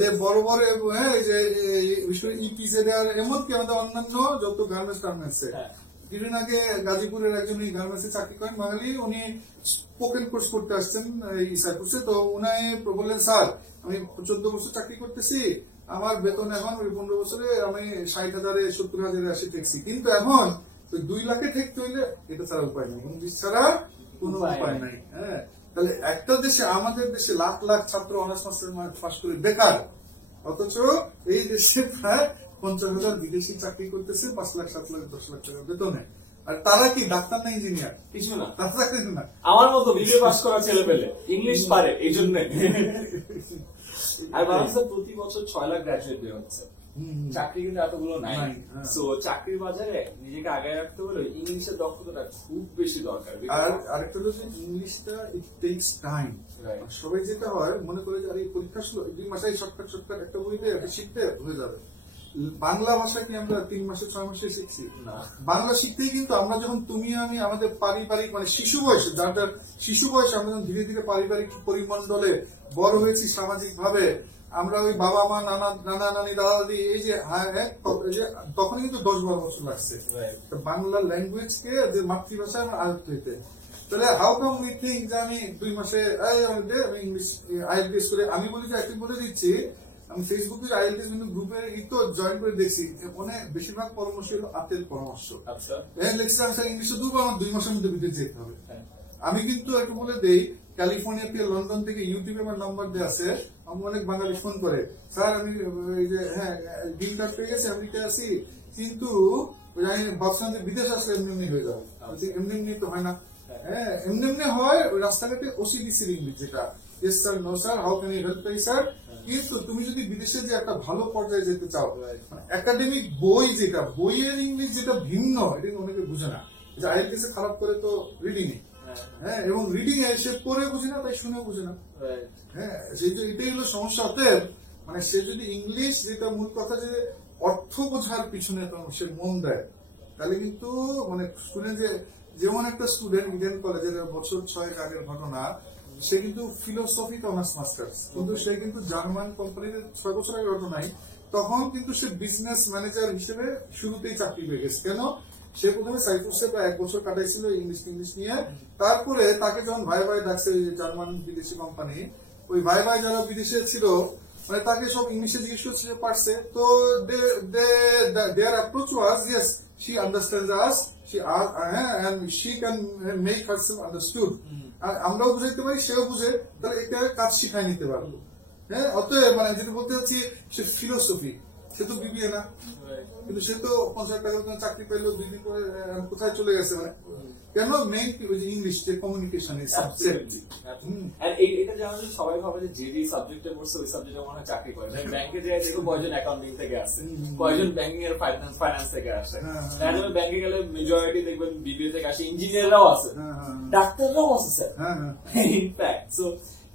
যে বড় বড়, হ্যাঁ, এই যে ইপিজেড, এমনকি আমাদের অন্যান্য যত গার্মেন্টস টার্মেন্টস। কিছুদিন আগে গাজীপুরের একজন গার্মেন্টসে চাকরি করেন বাঙালি, উনি স্পোকেন কোর্স করতে আসছেন এই সাইপ্রাসে। তো উনি বললেন, স্যার আমি 14 বছর চাকরি করতেছি, আমার বেতন এখন 15 বছরে আমি 60,000 70,000 আসি ঠেকছি, কিন্তু এখন 2 লাখে ঠেকতে হইলে এটা ছাড়া উপায় নেই, ইংলিশ ছাড়া কোনো উপায় নাই। হ্যাঁ, তাহলে একটা দেশে, আমাদের দেশে লাখ লাখ ছাত্র অনার্স মাস্টার পাস করে বেকার, অথচ এই দেশে প্রায় 50,000 বিদেশি চাকরি করতেছে 5 লাখ 7 লাখ 10 লাখ টাকা বেতনে। আর তারা কি ডাক্তার না ইঞ্জিনিয়ার? কিছু না, তারা কিছু না, আমার মতো বিবিএ পাস করা ছেলে পেলে ইংলিশ পারে, এই জন্য। আর বাংলাদেশে প্রতি বছর 6 লাখ গ্রাজুয়েট বের হচ্ছে, চাকরি কিন্তু এতগুলো নাই। তো চাকরির বাজারে নিজেকে আগায় রাখতে হলে ইংলিশের দক্ষতাটা খুব বেশি দরকার। আর আরেকটা হলো যে ইংলিশটা ইট টেকস টাইম। সবাই যেটা হয় মনে করে যে এই পরীক্ষা 2 মাসে শর্টকাট একটা বই দিয়ে শিখতে হয়ে যাবে। বাংলা ভাষা কি আমরা 3 মাসে 6 মাসে শিখছি না। বাংলা শিখতেই কিন্তু আমরা যখন তুমি আমি আমাদের পারিবারিক মানে শিশু বয়সে, যার যার শিশু বয়সে আমরা ধীরে ধীরে পারিবারিক পরিমণ্ডলে বড় হয়েছি, সামাজিক ভাবে আমরা ওই বাবা মা নানা নানি দাদা দাদি, এই যে তখন কিন্তু 10-12 বছর লাগছে বাংলা ল্যাঙ্গুয়েজকে যে মাতৃভাষায় আয়ত্ত হইতে। তাহলে হাউ কাম উই থিঙ্ক যে আমি 2 মাসে ইংলিশ আইএলটিএস করে, আমি বলি যে একদিন বলে দিচ্ছি, আমি ফেসবুকে আইএলটিএস গ্রুপে জয়েন করে দেখছি, মানে বেশিরভাগ পরামর্শ হলো আতের পরামর্শ। ইংলিশে দুর্বল, আমার 2 মাসের মধ্যে বিদেশ যেতে হবে। আমি কিন্তু একটু বলে দেই, ক্যালিফোর্নিয়া থেকে, লন্ডন থেকে ইউটিউবে আমার নাম্বার দেওয়া আছে, আমি অনেক বাঙালি ফোন করে, স্যার আমি এই যে হ্যাঁ গ্রিন কার্ড পেয়ে গেছি, আমেরিকায় আছি, কিন্তু ওই আমি ভাবছিলাম যে বিদেশ আসলে এমনি এমনি হয়ে যাবে, এমনি এমনি তো হয় না। হ্যাঁ, এমনি এমনি হয় ওই রাস্তাঘাটে ওসিডিসির ইংলিশ, যেটা yes sir, no sir, how can you help me sir. কিন্তু তুমি যদি বিদেশে যে একটা ভালো পর্যায়ে যেতে চাও, মানে একাডেমিক বই, যেটা বইয়ের ইংলিশ যেটা ভিন্ন, এটা অনেকে বুঝে না। যে আইএলটিএস খারাপ করে তো রিডিং এ, হ্যাঁ, এবং রিডিং এ সে পড়ে বুঝে না, তাই শুনে বুঝে না। হ্যাঁ, এটাই হলো সমস্যা। অতএব মানে সে যদি ইংলিশ, যেটা মূল কথা, যে অর্থ বোঝার পিছনে সে মন দেয়, তাহলে কিন্তু মানে স্টুডেন্ট, যেমন একটা স্টুডেন্ট ইডেন কলেজের বছর 6 আগের ঘটনা, সে কিন্তু ফিলোসফি অনার্স মাস্টার্স, কিন্তু সে কিন্তু জার্মান কোম্পানিতে 6 বছর আগের ঘটনায়, তখন কিন্তু সে বিজনেস ম্যানেজার হিসেবে শুরুতেই চাকরি পেয়ে গেছে। কেন? সে প্রথমে সাইপ্রাসে প্রায় 1 বছর কাটাইছিল ইংলিশ নিয়ে। তারপরে তাকে যখন ভাই ডাকছে জার্মান বিদেশি কোম্পানি, ওই ভাই যারা বিদেশে ছিল, মানে তাকে সব ইংলিশে জিজ্ঞেস করছে, পারছে তো, their approach was, yes, she understands us, and she can make herself understood. আমরাও বুঝাইতে পারি, সেও বুঝে, তাহলে এটা কাজ শিখাই নিতে পারবো। হ্যাঁ, অতএব মানে যেটা বলতে চাচ্ছি, সে ফিলোসফি, সে তো বিবিএ না, কিন্তু সে তো 50 টাকার চাকরি পেলো, 2 দিন পরে কোথায় চলে গেছে। মানে কেন? মেইন ইংলিশ, যে কমিউনিকেশন, এটা জানা যায় সবাই ভাবে যে সাবজেক্টে পড়ছে ওই সাবজেক্টে মনে হয় চাকরি করে। ব্যাংকে যায় দেখো কয়জন অ্যাকাউন্টিং থেকে আসে, কয়জন ব্যাংকিং এর ফাইন্যান্স থেকে আসে। ব্যাংকে গেলে মেজরিটি দেখবেন বিবিএ থেকে আসে, ইঞ্জিনিয়াররাও আছে, ডাক্তাররাও আছে স্যার। ইনফ্যাক্ট সো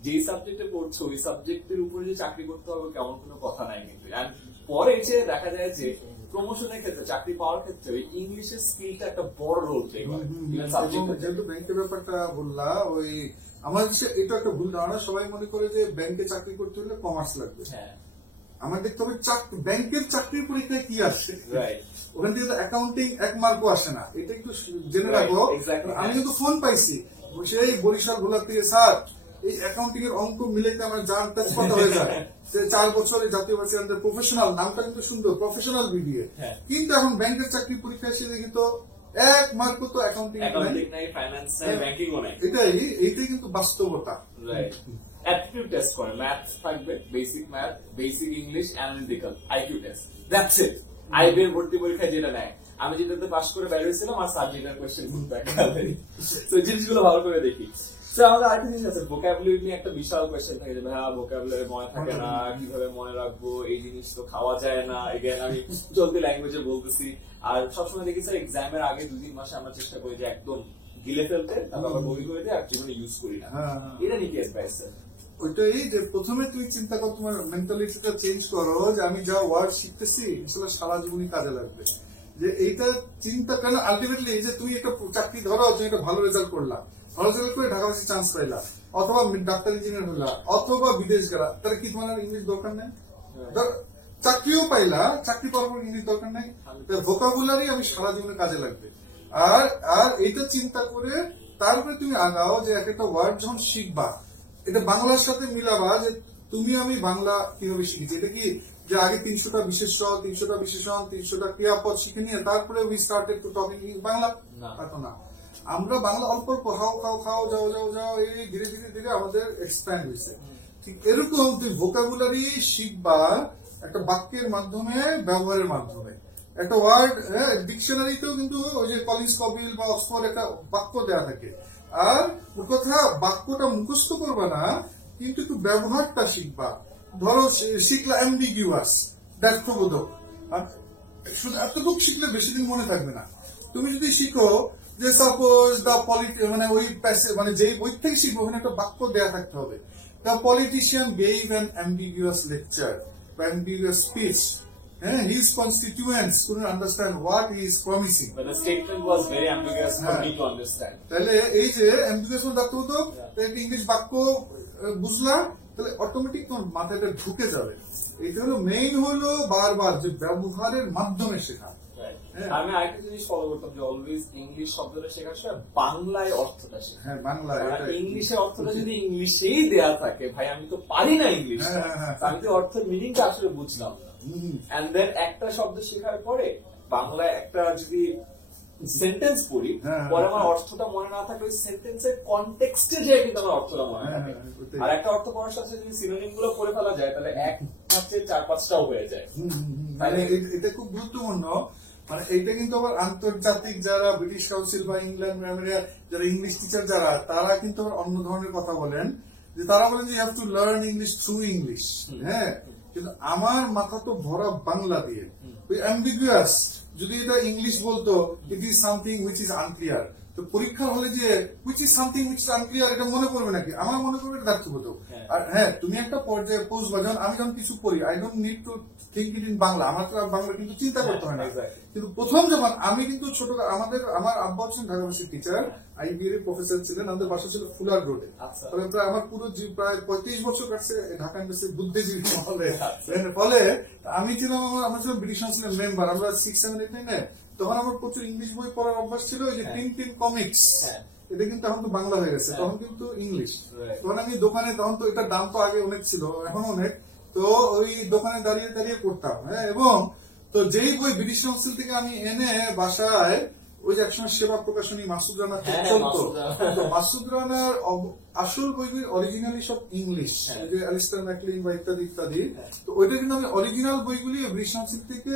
যে সাবজেক্টে পড়ছো ওই সাবজেক্টের উপরে যে চাকরি করতে হবে কেমন কোনো কথা নাই কিন্তু। পরে এসে দেখা যায় যে প্রমোশনের ক্ষেত্রে, চাকরি পাওয়ার ক্ষেত্রে ওই ইংলিশের স্কিলটা একটা বড় রোল প্লে করে। যেহেতু ব্যাংকের ব্যাপারটা বললা, ওই আমার এটা একটা ভুল ধারণা, সবাই মনে করে যে ব্যাংকে চাকরি করতে হলে কমার্স লাগবে। আমার দেখতে হবে ব্যাংকের চাকরির পরীক্ষায় কি আসে, ওখান থেকে তো অ্যাকাউন্টিং 1 মার্কও আসে না, এটা একটু জেনে রাখো। আমি কিন্তু ফোন পাইছি সেই বরিশাল ভোলার থেকে, স্যার এই অ্যাকাউন্টিং এর অঙ্ক মিলাইতে আমার জান কথা হয়ে যায়। 4 বছরে জাতীয় বাচ্চা প্রফেশনাল, নামটা কিন্তু সুন্দর, প্রফেশনাল বিবিএ, কিন্তু এখন ব্যাংকের চাকরি পরীক্ষা এসে দেখি তো 1 মার্ক তো অ্যাকাউন্টিং নাই, ফাইন্যান্স নাই, ব্যাংকিংও নাই। এইটাই কিন্তু বাস্তবতা। অ্যাপটিটিউড টেস্ট করে, ম্যাথ থাকবে, basic math, basic English, analytical, IQ test, that's it. IB এর ভর্তি পরীক্ষায় যেটা নেয়, আমি যেটাতে পাস করে বাইরে হয়েছিলাম, আর সাবজেক্টের কোয়েশ্চেন তো জিনিসগুলো ভালো করে দেখি। আমাদের আরেকটা জিনিস আছে, ভোকাবুলারি নিয়ে একটা বিশাল কোয়েশ্চেন থাকে যে হ্যাঁ ভোকাবুলারি মনে থাকে না, কিভাবে মনে রাখবো, এই জিনিস তো খাওয়া যায় না। এগেন আমি চলতি ল্যাঙ্গুয়েজে বলতেছি, আর সবসময় দেখি স্যার এক্সামের আগে 2-3 মাসে আমরা চেষ্টা করি যে একদম গিলে ফেলতে, তারপর বই করে দিয়ে আর জীবনে ইউজ করি না। এটা নিয়ে কি অ্যাডভাইস স্যার? ওইটাই যে প্রথমে তুমি চিন্তা করো, তোমার মেন্টালিটিটা চেঞ্জ করো, যে আমি যা ওয়ার্ড শিখতেছি আসলে সারা জীবনই কাজে লাগবে। যে এইটা চিন্তা, কেন আলটিমেটলি এই যে তুমি একটা চাকরি ধরো, তুমি একটা ভালো রেজাল্ট করলা, ভালো রেজাল্ট করে ঢাকা বাসী চান্স পাইলা, অথবা ডাক্তার ইঞ্জিনিয়ার হলা, অথবা বিদেশ গেলা, তাহলে কি তোমার ইংলিশ দরকার নেই? চাকরিও পাইলা, চাকরি পাওয়ার পর ইংলিশ দরকার নেই? ভোকাবুলারি আমি সারা জীবনে কাজে লাগবে। আর এইটা চিন্তা করে তারপরে তুমি আগাও, যে একটা ওয়ার্ড যখন শিখবা, এটা বাংলার সাথে মিলাবা, যে তুমি আমি বাংলা কিভাবে শিখেছি। এটা কি যে আগে 300টা বিশেষ্য, 300টা বিশেষণ, 300টা ক্রিয়াপদ শিখে নিয়ে তারপরে we started to talking Bangla? না, আমরা বাংলা অল্প অল্প খাও যাও এই ধীরে ধীরে আমাদের এক্সপ্যান্ড হয়েছে। ঠিক এরকম তুমি ভোকাবুলারি শিখবা একটা বাক্যের মাধ্যমে, ব্যবহারের মাধ্যমে। একটা ওয়ার্ড ডিকশনারিতেও কিন্তু ওই যে কলিন্স কবিল বা অক্সফোর্ড একটা বাক্য দেওয়া থাকে, আর কথা বাক্যটা মুখস্থ করবা না, কিন্তু একটু ব্যবহারটা শিখবা। ধরো শিখলা অ্যাম্বিগুয়াস, ব্যর্থবোধক, শুধু এতটুকু শিখলে বেশি দিন মনে থাকবে না। তুমি যদি শিখো যে সাপোজ দ্য মানে ওই মানে যেই বই থেকে শিখবো ওখানে একটা বাক্য দেওয়া থাকতে হবে, the politician gave an ambiguous lecture বা ambiguous speech, his constituents couldn't understand what he is promising. But the statement was very ambiguous for me to understand. তাহলে এই যে ambiguous ডাক্তারবাবু, ইংলিশ বাক্য বুঝলা, তাহলে অটোমেটিক তোমার মাথাটা ঢুকে যাবে। এটা হলো মেইন, হলো বারবার যে ব্যবহারের মাধ্যমে শেখা। আমি আরেকটা জিনিস ফলো করতাম যে অলওয়েজ ইংলিশ শব্দটা শেখার সময় বাংলায় অর্থটা শেখা। হ্যাঁ, বাংলায় ইংলিশের অর্থটা যদি ইংলিশেই দেয়া থাকে, ভাই আমি তো পারি না ইংলিশ, আমি তো অর্থের মিনিংটা আসলে বুঝলাম না। এন্ড দেন একটা শব্দ শেখার পরে বাংলায় একটা যদি সেন্টেন্স পড়ি, পরে আমার অর্থটা মনে না থাকলে ওই সেন্টেন্সের কনটেক্সটে যে কিন্তু আমার অর্থটা মনে থাকে। আর একটা অর্থ পড়ার সাথে যদি সিনোনিম গুলো পড়ে ফেলা যায়, তাহলে এক মাত্রে 4-5টাও হয়ে যায়। এটা খুব গুরুত্বপূর্ণ। মানে এইটা কিন্তু আবার আন্তর্জাতিক যারা ব্রিটিশ কাউন্সিল বা ইংল্যান্ড আমেরিকা যারা ইংলিশ টিচার যারা তারা কিন্তু আবার অন্য ধরনের কথা বলেন, যে তারা বলেন যে you have to learn English through English. হ্যাঁ, কিন্তু আমার মাথা তো ভরা বাংলা দিয়ে, ওই অ্যাম্বিগুয়াস যদি এটা ইংলিশ বলতো it is something which is unclear, তো পরীক্ষা হলে যে which is something which is unclear এটা মনে করবে নাকি? আমার মনে করবে এটা দায়িত্ববোধক। আর হ্যাঁ, তুমি একটা পর্যায়ে পৌঁছবা, যখন আমি যখন কিছু করি I don't need to think it in Bangla, আমার তো বাংলা কিন্তু চিন্তা করতে হয় না। কিন্তু প্রথম যখন আমি কিন্তু ছোট, আমার আব্বা হচ্ছেন ঢাকা ইউনিভার্সিটির টিচার, আইবিএর প্রফেসর ছিলেন, আমাদের বাসা ছিল ফুলার রোডে। প্রায় আমার পুরো প্রায় 35 বছর কাটছে ঢাকা ইউনিভার্সিটির বুদ্ধিজীবী মহলে। ফলে আমি ছিলাম, আমার ছিলাম ব্রিটিশ কাউন্সিলের মেম্বার, আমরা 6, 7, 8, 9 তখন আমার প্রচুর ইংলিশ বই পড়ার অভ্যাস ছিল। ওই যে টিন কমিক্স, এটা কিন্তু এখন তো বাংলা হয়ে গেছে, তখন কিন্তু ইংলিশ। তখন আমি দোকানে, তখন তো এটার দাম তো আগে অনেক ছিল, এখন অনেক, তো ওই দোকানে দাঁড়িয়ে দাঁড়িয়ে পড়তাম। হ্যাঁ, এবং তো যেই বই ব্রিটিশ কাউন্সিল থেকে আমি এনে বাসায়, ওই যে একসময় সেবা প্রকাশনী মাসুদ রানা চলতো, তো মাসুদ রানার আসল বইগুলি অরিজিনালি সব ইংলিশ, যে অ্যালিস্টার ম্যাকলিন বা ইত্যাদি ইত্যাদি, তো ওইটা কিন্তু আমি অরিজিনাল বইগুলি ব্রিটিশ কাউন্সিল থেকে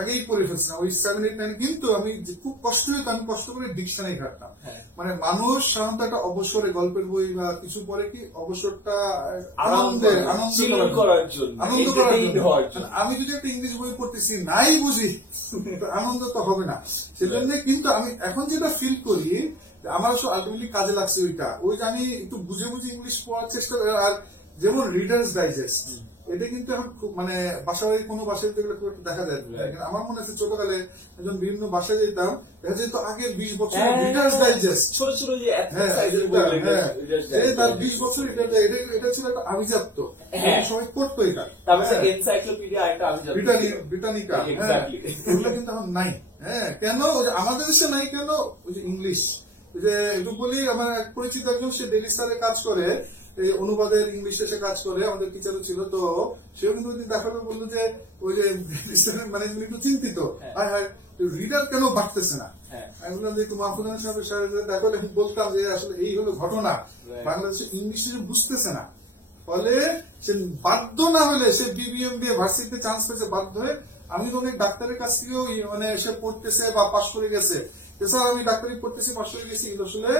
আগেই পড়ে ফেলছিলাম, ওই 7, 8, 9। কিন্তু আমি খুব কষ্ট হতো, আমি কষ্ট করে ডিকশনারি ঘাটতাম। মানে মানুষ সাধারণত একটা অবসরে গল্পের বই বা কিছু পরে কি অবসরটা আনন্দ করার জন্য। আমি যদি একটা ইংলিশ বই পড়তেছি নাই বুঝি, আনন্দ তো হবে না। সেজন্য কিন্তু আমি এখন যেটা ফিল করি, আমার আলটিমেটলি কাজে লাগছে ওইটা, ওই যে আমি একটু বুঝে বুঝে ইংলিশ পড়ার চেষ্টা করি। আর যেমন রিডার্স ডাইজেস্ট, এটা কিন্তু এখন খুব, মানে বাসায় কোনো বাসায় খুব একটু দেখা যায় না। আমার মনে আছে ছোটকালে যখন বিভিন্ন বাসায় যেতাম, দেখা যেত আগে 20 বছর রিডার্স ডাইজেস্ট, ছোট ছোট যে তার 20 বছর, এটা ছিল একটা আভিজাত্য, সবাই পড়তো এটা। ব্রিটানিকা, এগুলো কিন্তু এখন নাই। হ্যাঁ, কেন আমাদের দেশে নাই? কেন? ওই যে ইংলিশ, যে একটু বলি, আমার এক পরিচিত একজন, সে ডেলি স্টারে কাজ করে, অনুবাদের ইংলিশে সে কাজ করে, আমাদের টিচারও ছিল। তো সেও কিন্তু দেখাবে বললো যে ওই যে ম্যানেজমেন্ট একটু চিন্তিত, রিডার কেন বাড়তেছে না। আমি বললাম যে তোমার আফগানের সাথে দেখলে বলতাম যে আসলে এই হলো ঘটনা, বাংলাদেশে ইংলিশ বুঝতেছে না। ফলে সে বাধ্য না হলে, সে বিবিএম দিয়ে ভার্সিটিতে চান্স পেয়েছে বাধ্য হয়ে। আমি তো অনেক ডাক্তারের কাছ থেকেও মানে সে পড়তেছে বা পাশ করে গেছে, এছাড়া আমি ডাক্তারি পড়তেছি, পাশ করে গেছি, আসলে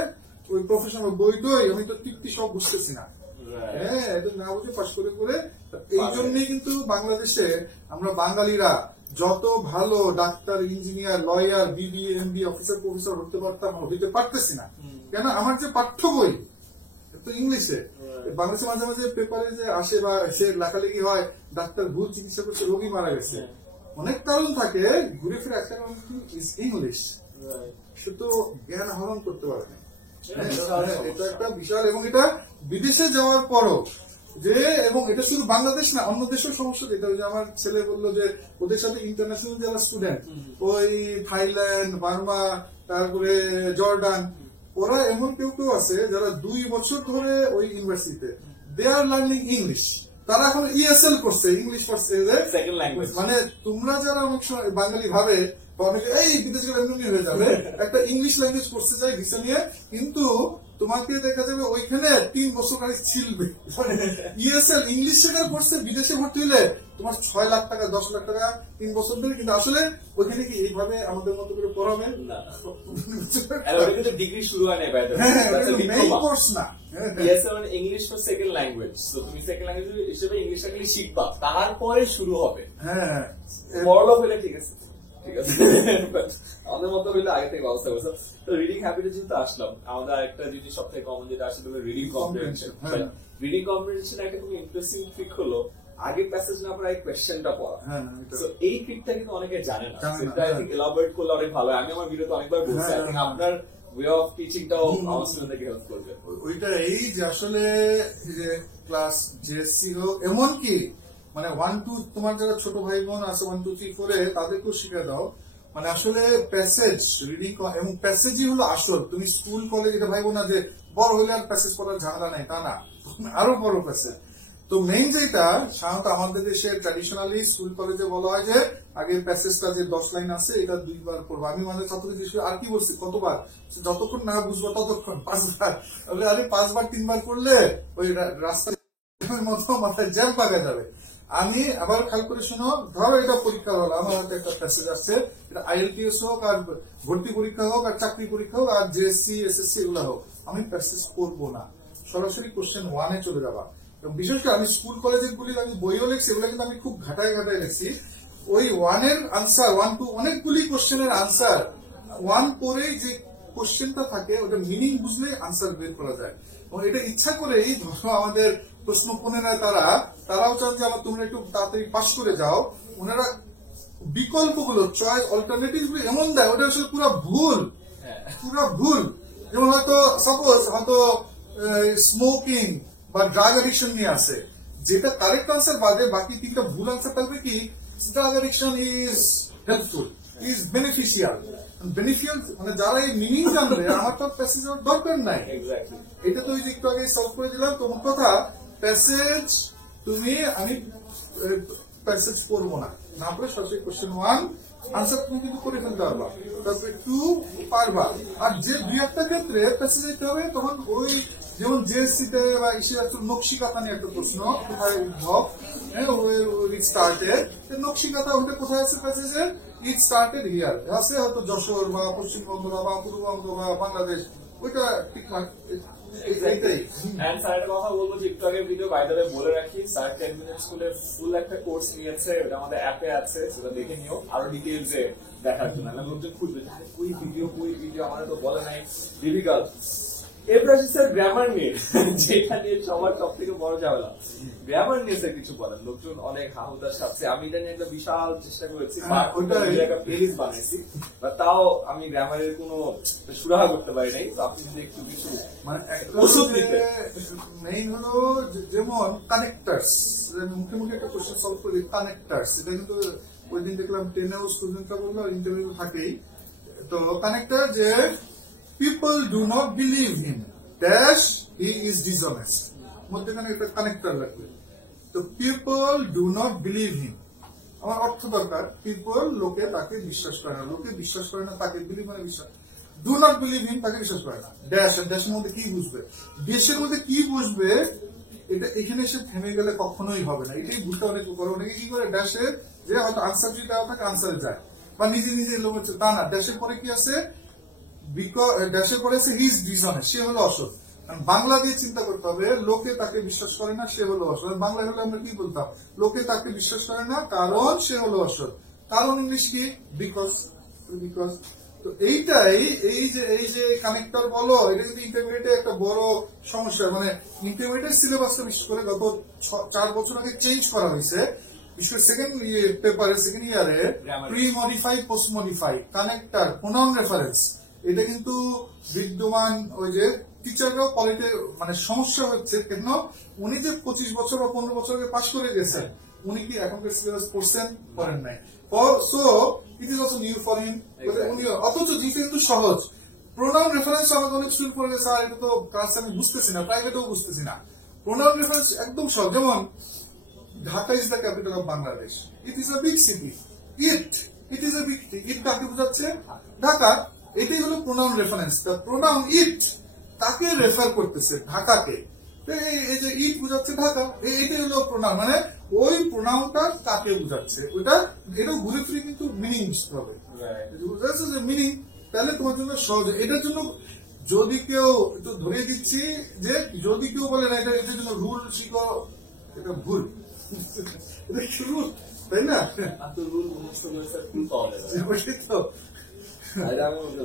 ওই প্রফেশনাল বইটই আমি তো তৃপ্তি সব বুঝতেছি না। হ্যাঁ, এটা না বুঝে পাশ করে করে। এই জন্যই কিন্তু বাংলাদেশে আমরা বাঙালিরা যত ভালো ডাক্তার, ইঞ্জিনিয়ার, লয়ার, বিবি, এমবি, অফিসার, প্রফেসর হতে পারতাম, হইতে পারতেছি না। কেন? আমার যে পাঠ্য বই তো ইংলিশে, বাংলাদেশে মাঝে মাঝে পেপারে যে আসে বা সে লেখালেখি হয়, ডাক্তার ভুল চিকিৎসা করছে, রোগী মারা গেছে, অনেক কারণ থাকে, ঘুরে ফিরে একটা কারণ ইংলিশ, সে তো জ্ঞান আহরণ করতে পারে না। এটা একটা বিশাল, এবং এটা বিদেশে যাওয়ার পরও যে, এবং এটা শুধু বাংলাদেশ না, অন্য দেশের সমস্যা যেটা, যে আমার ছেলে বললো যে ওদের সাথে ইন্টারন্যাশনাল যারা স্টুডেন্ট, ওই থাইল্যান্ড, বার্মা, তারপরে জর্ডান, ওরা এমন কেউ কেউ আছে যারা 2 বছর ধরে ওই ইউনিভার্সিটিতে দে আর লার্নিং ইংলিশ, তারা এখন ইএসএল করছে, ইংলিশ করছে সেকেন্ড ল্যাঙ্গুয়েজ। মানে তোমরা যারা অনেক সময় বাঙালি ভাবে এই বিদেশ গেলে এমনি হয়ে যাবে, একটা ইংলিশ ল্যাঙ্গুয়েজ করতে চাই ভিসা নিয়ে, কিন্তু তোমাকে দেখা যাবে ওইখানে 3 বছর আগে ছিলবে। ইএসএল ইংলিশ শেখার করছে, বিদেশে ভর্তি হলে তোমার 6 লাখ টাকা 10 লাখ টাকা 3 বছর ধরে, কিন্তু আসলে ওইখানে কি এইভাবে আমাদের মতো করে পড়াবে না, ডিগ্রি শুরু হয় না, কোর্স না। ইংলিশ ফর সেকেন্ড ল্যাঙ্গুয়েজ, তো তুমি সেকেন্ড ল্যাঙ্গুয়েজ হিসেবে ইংলিশটা শিখবা, তারপরে শুরু হবে। হ্যাঁ, বড় হলে ঠিক আছে, ঠিক আছে, আমাদের মতো হইলে আগে থেকে ব্যবস্থা করছো। তো রিডিং হ্যাবিটে যেহেতু আসলাম, আমাদের আরেকটা জিনিস সব থেকে কমন যেটা আসে, রিডিং কম্প্রিহেনশন। রিডিং কম্প্রিহেনশন একটা খুব ইন্টারেস্টিং ট্রিক হলো, আগের প্যাসেজ না পড়া এই কোয়েশ্চেনটা পড়া। এই ট্রিকটা কিন্তু অনেকে জানে না, সেটা আই থিংক এলাবোরেট করলে অনেক ভালো। আমি আমার ভিডিওতে অনেকবার বলছি, আই থিংক আপনার ওয়ে অফ টিচিংটাও আমার স্টুডেন্টদেরকে হেল্প করবে। ওইটা এই যে আসলে যে ক্লাস জেএসসি হোক, এমনকি মানে 1, 2 তোমার যারা ছোট ভাই বোন আছে 1, 2, 3, 4 তাদেরকেও শিখে দাও। মানে আসলে প্যাসেজ রিডিং, এবং প্যাসেজই হলো আসল। তুমি স্কুল কলেজ এটা ভাইবো না যে বড় হলে আর প্যাসেজ পড়ার ঝামেলা নাই, তা না, আরো বড় প্যাসেজ। তো মেইন যেটা সাধারণত আমাদের দেশে ট্র্যাডিশনালি স্কুল কলেজে বলা হয় যে আগে প্যাসেজটা যে 10 লাইন আছে এটা 2 বার পড়বো। আমি মানে ছাত্রদের আর কি বলছি, কতবার, যতক্ষণ না বুঝবো ততক্ষণ 5 বার। আরে 5 বার 3 বার পড়লে ওই রাস্তার মতো মাথায় জ্যাম পাকা যাবে। আমি আবার খেয়াল করে শোনো, ধরো এটা পরীক্ষা হলো, আমার হাতে একটা প্যাসেজ আসছে, এটা IELTS হোক আর ভর্তি পরীক্ষা হোক আর চাকরি পরীক্ষা হোক আর JSC SSC এগুলো হোক, আমি প্যাসেজ করবো না, সরাসরি কোশ্চেন 1 এ চলে যাবা। এবং বিশেষ করে আমি স্কুল কলেজের গুলি আমি বইও লিখছি, এগুলো কিন্তু আমি খুব ঘাটায় লিখছি। ওই 1 এর আনসার 1 টু অনেকগুলি কোশ্চেনের আনসার 1 করেই যে কোশ্চেনটা থাকে ওটা মিনিং বুঝলে আনসার বের করা যায়। এবং এটা ইচ্ছা করেই ধরো আমাদের প্রশ্ন পড়ে নেয় তারাও চান যে আমার তোমরা একটু তাড়াতাড়ি পাস করে যাও, ওনারা বিকল্পগুলো চয়েস অল্টারনেটিভ গুলো এমন দেয় ওটা আসলে পুরো ভুল। যেমন হয়তো সাপোজ হয়তো স্মোকিং বা ড্রাগ অ্যাডিকশন নিয়ে আসে, যেটা কারেক্ট আনসার বাদে বাকি 3টা ভুল আনসার থাকবে কি drug addiction is helpful, is beneficial. মানে যারা এই মিনিং জানবে আমার তো প্যাসেজ দরকার নাই। এটা তো একটু আগে সলভ করে দিলাম। তোমার কথা প্যাসেজ আমি প্যাসেজ করবো না, না পড়ে সরাসরি কোশ্চেন 1 আনসার তুমি কিন্তু করে ফেলতে পারবা, তারপরে 2 পারবা। আর যে 2-1টা ক্ষেত্রে প্যাসেজ দিতে হবে তখন ওই যেমন JSC তে বা নকশি কাঁথা নিয়ে একটা প্রশ্ন কোথায় উদ্ভব, ইট স্টার্টেড, নকশি কাঁথা ওটা কোথায় আছে প্যাসেজে, ইট স্টার্টেড হিয়ার আছে, হয়তো যশোর বা পশ্চিমবঙ্গ বা পূর্ববঙ্গ বা বাংলাদেশ, ওইটা ঠিক না। কথা বলবো যে একটু আগে ভিডিও বাইরে বলে রাখি, স্যার 10 মিনিট স্কুলের ফুল একটা কোর্স নিয়েছে, ওটা আমাদের অ্যাপে আছে, সেটা দেখে নিও আরো ডিটেইলস এ দেখার জন্য। লোকজন খুঁজবে কই ভিডিও আমার তো বলে নাই, ডিফিকাল্ট। এরপর স্যার গ্রামার নিয়ে, যেখানে সবার সব থেকে বড় ঝামেলা গ্রামার নিয়ে স্যার কিছু বলেন। লোকজন অনেক হাহুদার সাথে, আমি এটা নিয়ে একটা বিশাল চেষ্টা করেছি, একটা প্লেলিস্ট বানাইছি, তাও আমি গ্রামারের কোনো সুরাহা করতে পারি নাই। তো আপনি যদি একটু কিছু মানে মেইন হলো যেমন কানেক্টার্স, মুখে একটা কোশ্চেন সলভ করি কানেক্টার্স, এটা কিন্তু ওই দিন দেখলাম 10 স্টুডেন্টরা বললো, ইন্টারভিউ থাকেই। তো কানেক্টার যে people do not believe him dash he is dishonest, মধ্যখানে একটা কানেক্টর লাগবে। তো people do not believe him, আমার অর্থ দরকার people লোকে তাকে বিশ্বাস করে না, লোকে বিশ্বাস করে না তাকে, বিলিভ মানে বিশ্বাস, do not believe him তাকে বিশ্বাস করে না, ড্যাশ ড্যাশের মধ্যে কি বুঝবে, দেশের মধ্যে কি বুঝবে, এটা এখানে এসে থেমে গেলে কখনোই হবে না। এটাই বুঝতে অনেক করে, অনেকে কি করে ড্যাশে যে হয়তো আনসার যদি দেওয়া থাকে আনসারে যায়, বা নিজে লোক হচ্ছে তা না, ড্যাশের পরে কি আছে, ড্যাশের পরে আছে হিজ ডিসঅনেস্ট, সে হলো অসৎ। বাংলা দিয়ে চিন্তা করতে হবে, লোকে তাকে বিশ্বাস করে না সে হলো অসৎ। বাংলা হলে আমরা কি বলতাম, লোকে তাকে বিশ্বাস করে না কারণ সে হলো অসৎ, কারণ ইংলিশ কি বিকজ। তো এইটাই এই যে কানেক্টর বলো, এটা কিন্তু ইন্টারমিডিয়েটে একটা বড় সমস্যা। মানে ইন্টারমিডিয়েট সিলেবাসটা বিশেষ করে গত 4 বছর আগে চেঞ্জ করা হয়েছে, বিশেষ করে সেকেন্ড পেপারে সেকেন্ড ইয়ারে pre modify post modify connector pronoun reference, এটা কিন্তু বিদ্যমান ওই যে টিচাররাও পলিটে মানে সমস্যা হচ্ছে কেন, উনি যে 25 বছর বা 15 বছর আগে পাশ করে গেছেন, উনি কি এখনকার সিলেবাস পড়ছেন, পড়েন নাই। So it is also new for him, উনি অথচ জিনিসটা কিন্তু সহজ। প্রোনাউন রেফারেন্স আমাকে অনেক শুরু করে, স্যার এটা তো ক্লাস আমি বুঝতেছি না, প্রাইভেটেও বুঝতেছি না। প্রোনাউন রেফারেন্স একদম সহজ, যেমন Dhaka is the capital of Bangladesh, it is a big city, it is a big city, it কাকে বোঝাচ্ছে, ঢাকা, এটাই হলো প্রোনাউন রেফারেন্স। প্রোনাউন ইট তাকে রেফার করতেছে, ঢাকাকে, এই যে ইট বুঝাচ্ছে ঢাকা, এটাই হলো প্রোনাউন, মানে ওই প্রোনাউনটা তাকে বুঝাচ্ছে, ওইটা এটাও ঘুরে ফিরে কিন্তু মিনিং বুঝতে হবে, বুঝাচ্ছে যে মিনিং, তাহলে তোমার জন্য সহজ। এটার জন্য যদি কেউ একটু ধরিয়ে দিচ্ছি যে যদি কেউ বলে না এটা এটার জন্য রুল শিখো, এটা ভুল, এটা রুল, তাই না, রুল মুখস্থ পাওয়া যায় তো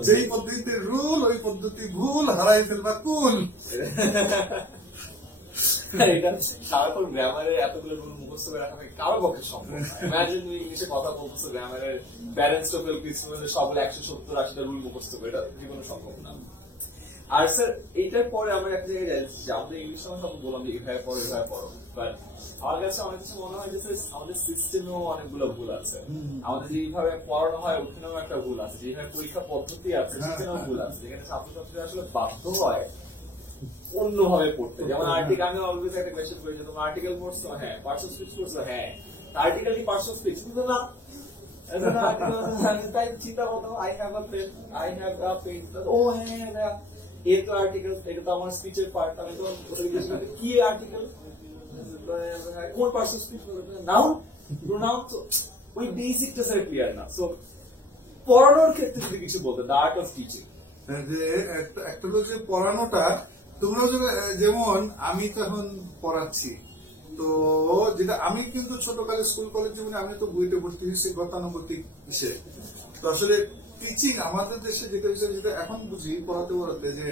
যেই পদ্ধতিতে রুল ওই পদ্ধতি ভুল, হারাই ফেলবা কুল। এটা সারাক্ষণ গ্রামারে এতগুলো রুল মুখস্থ করে রাখা কারো পক্ষে সম্ভব। ইমাজিন তুমি ইংলিশে কথা বলতেছো, গ্রামারের ব্যালেন্স টোটাল ক্রিসমাসের সব 170-80টা রুল মুখস্থ করে, এটা জীবনে সম্ভব না। আর স্যার এইটার পরে আমরা একটা জায়গায় যাচ্ছি যে আমাদের ইংলিশ সময় সব বললাম যে এভাবে পড়ো, বাট আমার কাছে অনেক কিছু মনে হয় যে আমাদের সিস্টেমেও অন্যগুলো ভুল আছে, আমাদের যেভাবে পড়ানো হয় ওখানেও একটা ভুল আছে, যেভাবে পরীক্ষা পদ্ধতি আছে সেখানেও ভুল আছে, যেখানে ছাত্রছাত্রীরা আসলে বাধ্য হয় অন্যভাবে পড়তে। যেমন আর্টিকেল, আমি অলওয়েজ একটা কোয়েশ্চেন করি যে তোমার আর্টিকেল পড়ছো, হ্যাঁ, পার্টস অফ স্পিচ পড়ছো, হ্যাঁ, আর্টিকেল কি পার্টস অফ স্পিচ, কিন্তু না, তাই চিন্তা করতে হবে, আই হ্যাভ আ পেন, ও হ্যাঁ এর তো আর্টিকেল, এটা তো আমার স্পিচের পার্ট, আমি তো কি আর্টিকেল, কোন পার্সন স্পিচ নাউন প্রোনাউন, তো ওই বেসিকটা স্যার ক্লিয়ার না। সো পড়ানোর ক্ষেত্রে যদি কিছু বলতে, দ্য আর্ট অফ টিচিং। যে একটা হলো যে পড়ানোটা, তোমরা যেমন আমি তো এখন পড়াচ্ছি, তো যেটা আমি কিন্তু ছোটকালে স্কুল কলেজ জীবনে আমি তো বইতে ভর্তি হয়েছি গতানুগতিক হিসেবে। তো আসলে টিচিং আমাদের দেশে যেটা হিসেবে যেটা এখন বুঝি পড়াতে পড়াতে, যে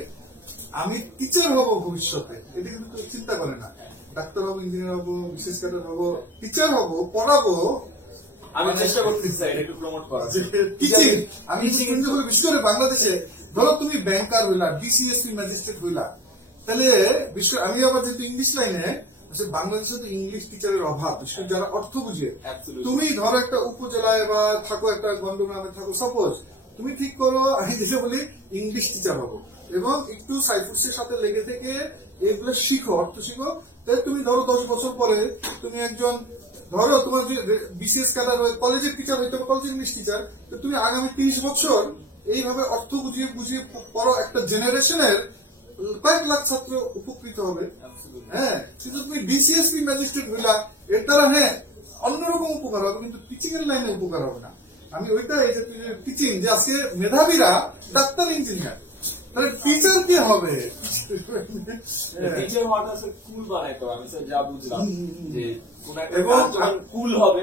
আমি টিচার হব ভবিষ্যতে, এটা কিন্তু কেউ চিন্তা করে না। ডাক্তার হবো, ইঞ্জিনিয়ার হবো, বিশেষ ক্যাডার হবো, টিচার হবো, পড়াবো। আমি চেষ্টা করতেছি স্যার এটা একটু প্রমোট করার। টিচিং আমি বিশেষ করে বাংলাদেশে, ধরো তুমি ব্যাংকার হইলা, ডিসিএসসি ম্যাজিস্ট্রেট হইলা, তাহলে আমি আবার যেহেতু ইংলিশ লাইনে, বাংলাদেশে তো ইংলিশ টিচারের অভাব, বিশেষ যারা অর্থ বুঝে। তুমি ধরো একটা উপজেলায় বা থাকো, একটা গন্ডগ্রামে থাকো, সাপোজ তুমি ঠিক করো আমি যেটা বলি ইংলিশ টিচার হবো, এবং একটু সাইফুসের সাথে লেগে থেকে এগুলো শিখো, অর্থ শিখো। তাহলে তুমি ধরো 10 বছর পরে তুমি একজন, ধরো তোমার যে বিসিএস ক্যাডার কলেজের টিচার হইতে হবে, কলেজের ইংলিশ টিচার, তো তুমি আগামী 30 বছর এইভাবে অর্থ বুঝিয়ে বুঝিয়ে পড়ো, একটা জেনারেশনের কয়েক লাখ ছাত্র উপকৃত হবে। হ্যাঁ, কিন্তু তুমি ডিসিএসসি ম্যাজিস্ট্রেট হইলা, এর দ্বারা হ্যাঁ অন্যরকম উপকার হবে, কিন্তু টিচিং এর লাইনে উপকার হবে না। আমি ওইটাই যে টিচিং, যে আজকে মেধাবীরা ডাক্তার, ইঞ্জিনিয়ার, তাহলে টিচার কে হবে? টিচার হওয়াটা স্যার কুল বানাইতো, আমি স্যার যা বুঝলাম যে কোন একটা কুল হবে।